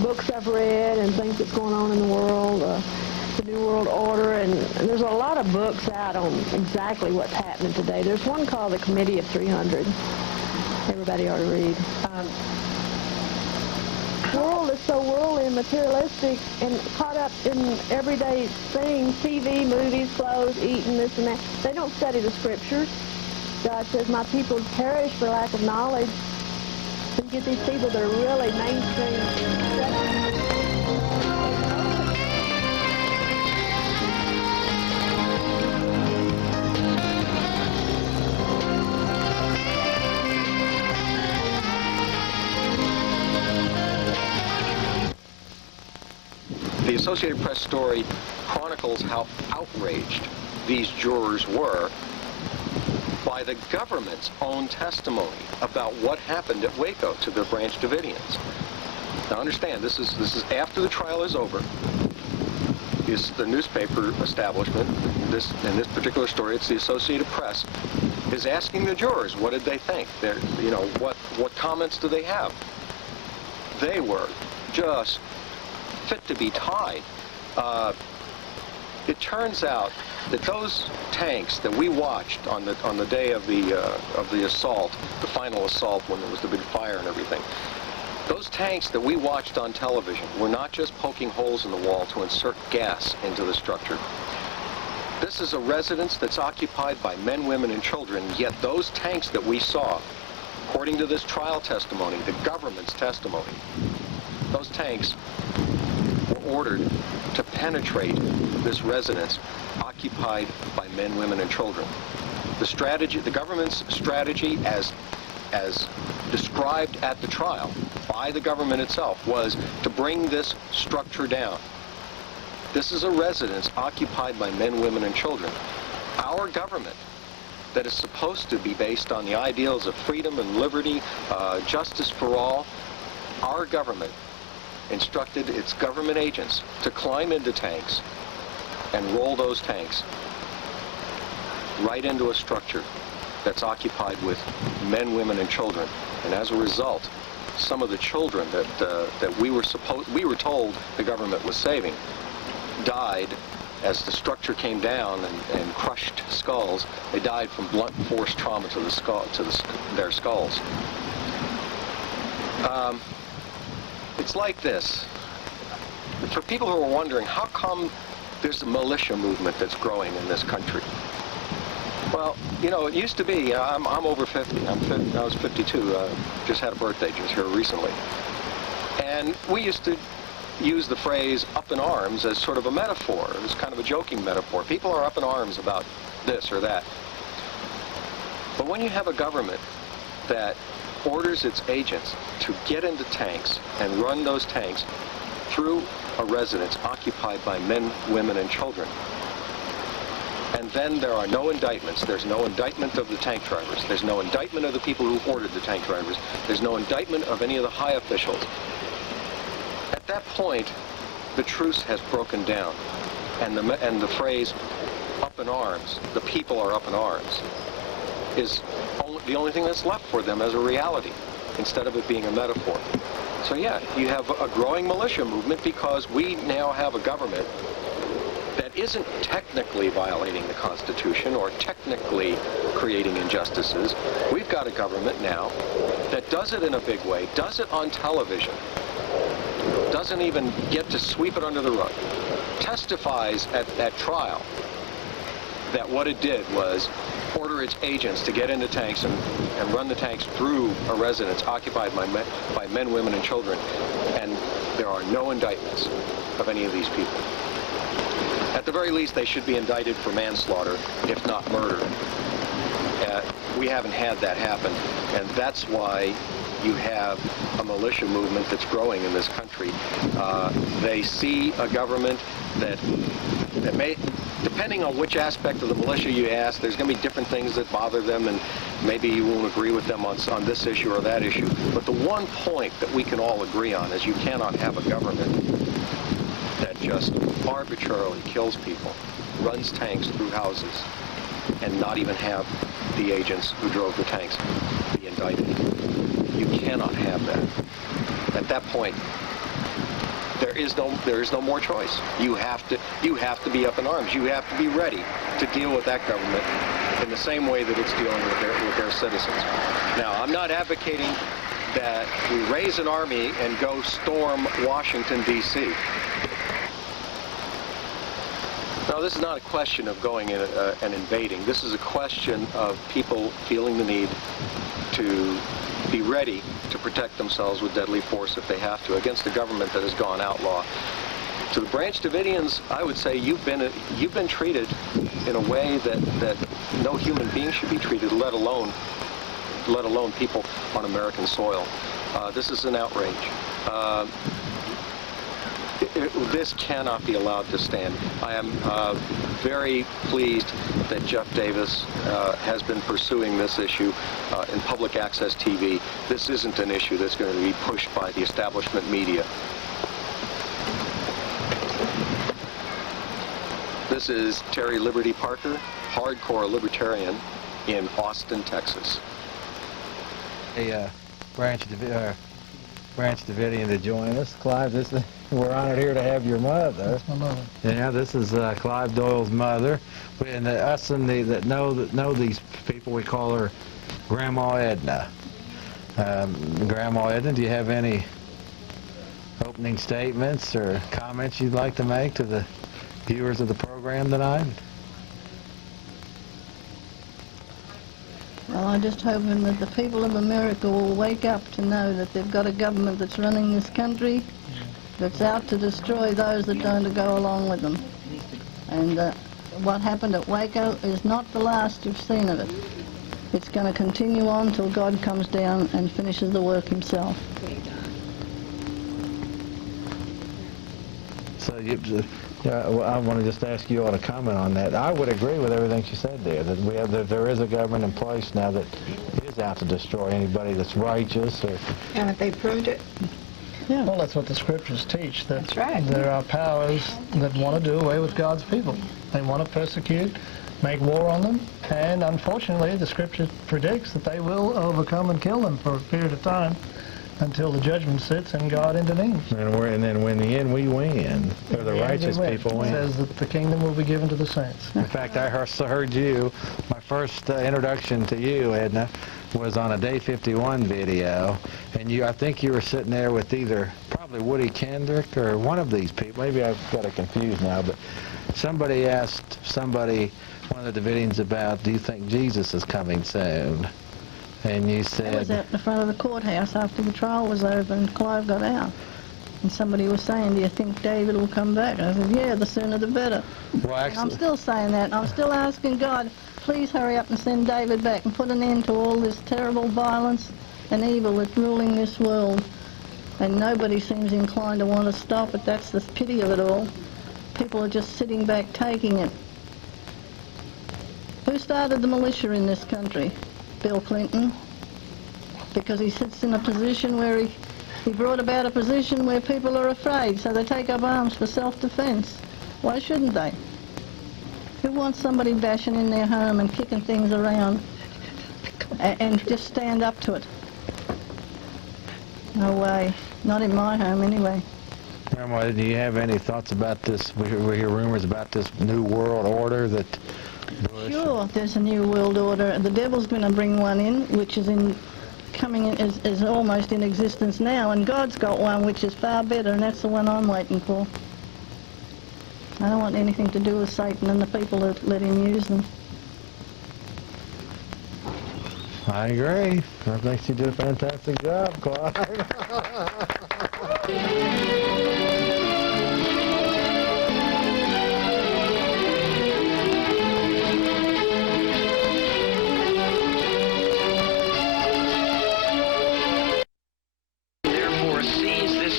books I've read and things that's going on in the world, the New World Order, and there's a lot of books out on exactly what's happening today. There's one called the Committee of 300. Everybody ought to read. The world is so worldly and materialistic and caught up in everyday things, TV, movies, clothes, eating, this and that. They don't study the scriptures. God says, my people perish for lack of knowledge. and get these people that are really mainstream. The Associated Press story chronicles how outraged these jurors were by the government's own testimony about what happened at Waco to the Branch Davidians. Now understand, this is after the trial is over. Is the newspaper establishment, in this particular story, it's the Associated Press, is asking the jurors, what did they think? What comments do they have? They were just fit to be tied. It turns out that those tanks that we watched on the day of the assault, the final assault when there was the big fire and everything, those tanks that we watched on television were not just poking holes in the wall to insert gas into the structure. This is a residence that's occupied by men, women, and children, yet those tanks that we saw, according to this trial testimony, the government's testimony, those tanks were ordered to penetrate this residence occupied by men, women, and children. The government's strategy as described at the trial by the government itself was to bring this structure down. This is a residence occupied by men, women, and children. Our government, that is supposed to be based on the ideals of freedom and liberty, justice for all, our government instructed its government agents to climb into tanks and roll those tanks right into a structure that's occupied with men, women, and children. And as a result, some of the children that we were told the government was saving died as the structure came down and crushed skulls. They died from blunt force trauma to their skulls. It's like this. For people who are wondering, how come there's a militia movement that's growing in this country? Well, it used to be, I'm over 50. I was 52, just had a birthday just here recently. And we used to use the phrase up in arms as sort of a metaphor. It was kind of a joking metaphor. People are up in arms about this or that. But when you have a government that orders its agents to get into tanks and run those tanks through a residence occupied by men, women, and children, and then there are no indictments. There's no indictment of the tank drivers. There's no indictment of the people who ordered the tank drivers. There's no indictment of any of the high officials. At that point, the truce has broken down, and the phrase "up in arms," the people are up in arms, is the only thing that's left for them as a reality, instead of it being a metaphor. So yeah, you have a growing militia movement because we now have a government that isn't technically violating the Constitution or technically creating injustices. We've got a government now that does it in a big way, does it on television, doesn't even get to sweep it under the rug, testifies at trial that what it did was order its agents to get into tanks and run the tanks through a residence occupied by men, women, and children, and there are no indictments of any of these people. At the very least, they should be indicted for manslaughter, if not murder. We haven't had that happen, and that's why you have a militia movement that's growing in this country. They see a government that may, depending on which aspect of the militia you ask, there's going to be different things that bother them, and maybe you won't agree with them on this issue or that issue. But the one point that we can all agree on is you cannot have a government that just arbitrarily kills people, runs tanks through houses, and not even have the agents who drove the tanks be indicted. You cannot have that. At that point, there is no more choice. You have to be up in arms. You have to be ready to deal with that government in the same way that it's dealing with their citizens. Now, I'm not advocating that we raise an army and go storm Washington, D.C. No, this is not a question of going in and invading. This is a question of people feeling the need to be ready to protect themselves with deadly force if they have to against a government that has gone outlaw. To the Branch Davidians, I would say you've been treated in a way that no human being should be treated, let alone people on American soil. This is an outrage. This cannot be allowed to stand. I am very pleased that Jeff Davis has been pursuing this issue in public access TV. This isn't an issue that's going to be pushed by the establishment media. This is Terry Liberty Parker, hardcore libertarian in Austin, Texas. A Branch Davidian to join us. Clive, we're honored here to have your mother. That's my mother. Yeah, this is Clive Doyle's mother. And us that know these people, we call her Grandma Edna. Grandma Edna, do you have any opening statements or comments you'd like to make to the viewers of the program tonight? Well, I'm just hoping that the people of America will wake up to know that they've got a government that's running this country that's out to destroy those that don't go along with them. And what happened at Waco is not the last you've seen of it. It's going to continue on till God comes down and finishes the work himself. So I want to just ask you all to comment on that. I would agree with everything she said there, that there is a government in place now that is out to destroy anybody that's righteous. And if they proved it? Yeah. Well, that's what the scriptures teach. That's right. There are powers that want to do away with God's people. They want to persecute, make war on them, and unfortunately the scripture predicts that they will overcome and kill them for a period of time until the judgment sits and God intervenes. And then in the end we win, or the righteous people win. It says that the kingdom will be given to the saints. In fact, I heard you, my first introduction to you, Edna, was on a Day 51 video, and I think you were sitting there with probably Woody Kendrick or one of these people. Maybe I've got it confused now, but somebody asked one of the Davidians about, do you think Jesus is coming soon? And you said... I was out in front of the courthouse after the trial was over and Clive got out. And somebody was saying, do you think David will come back? And I said, yeah, the sooner the better. Well, actually, I'm still saying that. I'm still asking God, please hurry up and send David back and put an end to all this terrible violence and evil that's ruling this world. And nobody seems inclined to want to stop it. That's the pity of it all. People are just sitting back taking it. Who started the militia in this country? Bill Clinton, because he sits in a position where he brought about a position where people are afraid, so they take up arms for self-defense. Why shouldn't they? Who wants somebody bashing in their home and kicking things around and just stand up to it? No way. Not in my home, anyway. Grandma, do you have any thoughts about this? We hear rumors about this new world order that Bush... Sure, there's a new world order. The devil's going to bring one in, which is is almost in existence now, and God's got one which is far better, and that's the one I'm waiting for. I don't want anything to do with Satan and the people that let him use them. I agree. I think you did a fantastic job, Clive.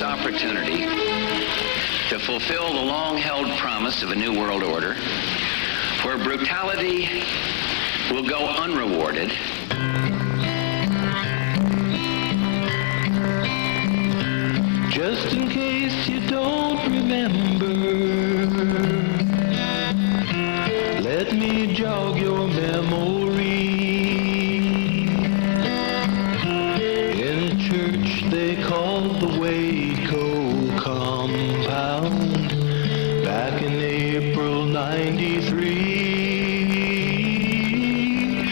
Opportunity to fulfill the long-held promise of a new world order where brutality will go unrewarded. Just in case you don't remember, let me jog your memory. In a church they called the Waco Compound back in April '93,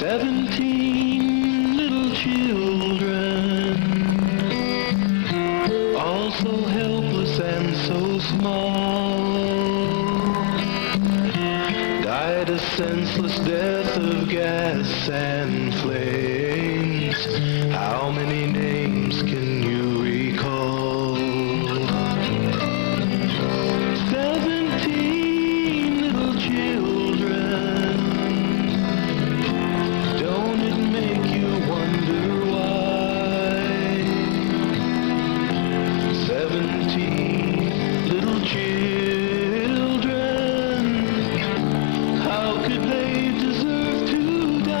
17 little children, all so helpless and so small, died a senseless death of gas and flames names can you recall? 17 little children. Don't it make you wonder why? 17 little children. How could they deserve to die?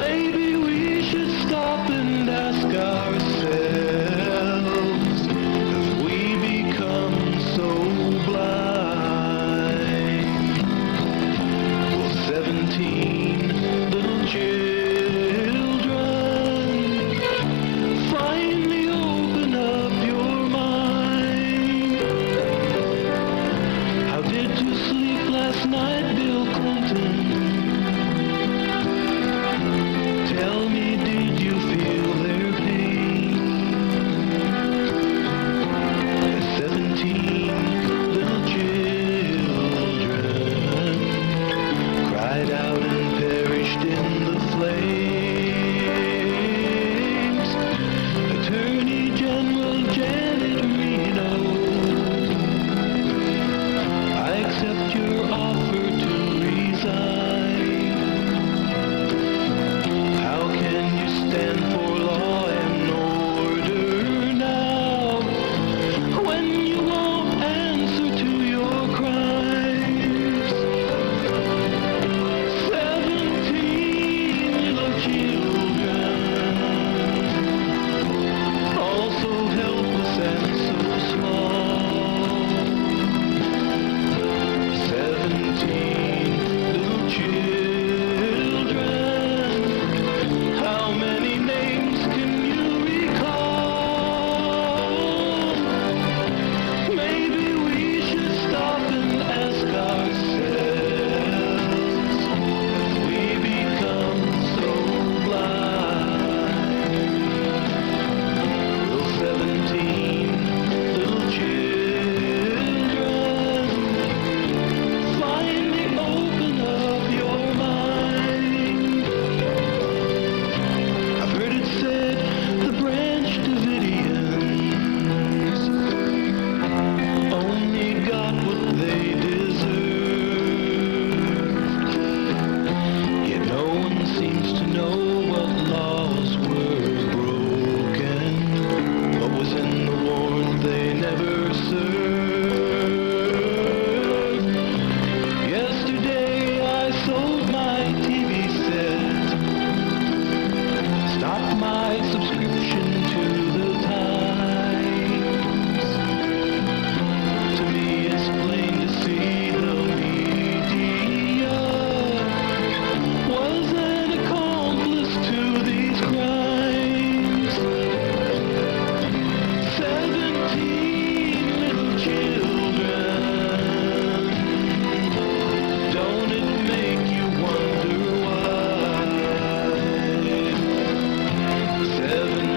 Maybe we should stop and ask ourselves, have we become so blind? Will 17 little children finally open up your mind? How did you sleep last night, Bill Clinton? Tell me, did you feel their pain? 17 little children cried out and perished in the flames. Attorney General Janet Reno, I accept your offer to resign. How can you stand for law and order now when you won't answer to your crimes? 17 little children, all so helpless and so small. 17 little children, how many names can you recall? Maybe we should stop and ask ourselves, have we become so blind? Will 17 little children finally open up your mind? I've heard it said the Branch Davidians only got what they deserved. Yet no one seems to know what laws were broken, what was in the warrant they never served. Yesterday I sold my TV set, stopped my subscription to the Times. To me it's plain to see the media was an accomplice to these crimes. 17 little children, don't it make you wonder why? 17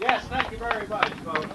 Yes, thank you very much, folks.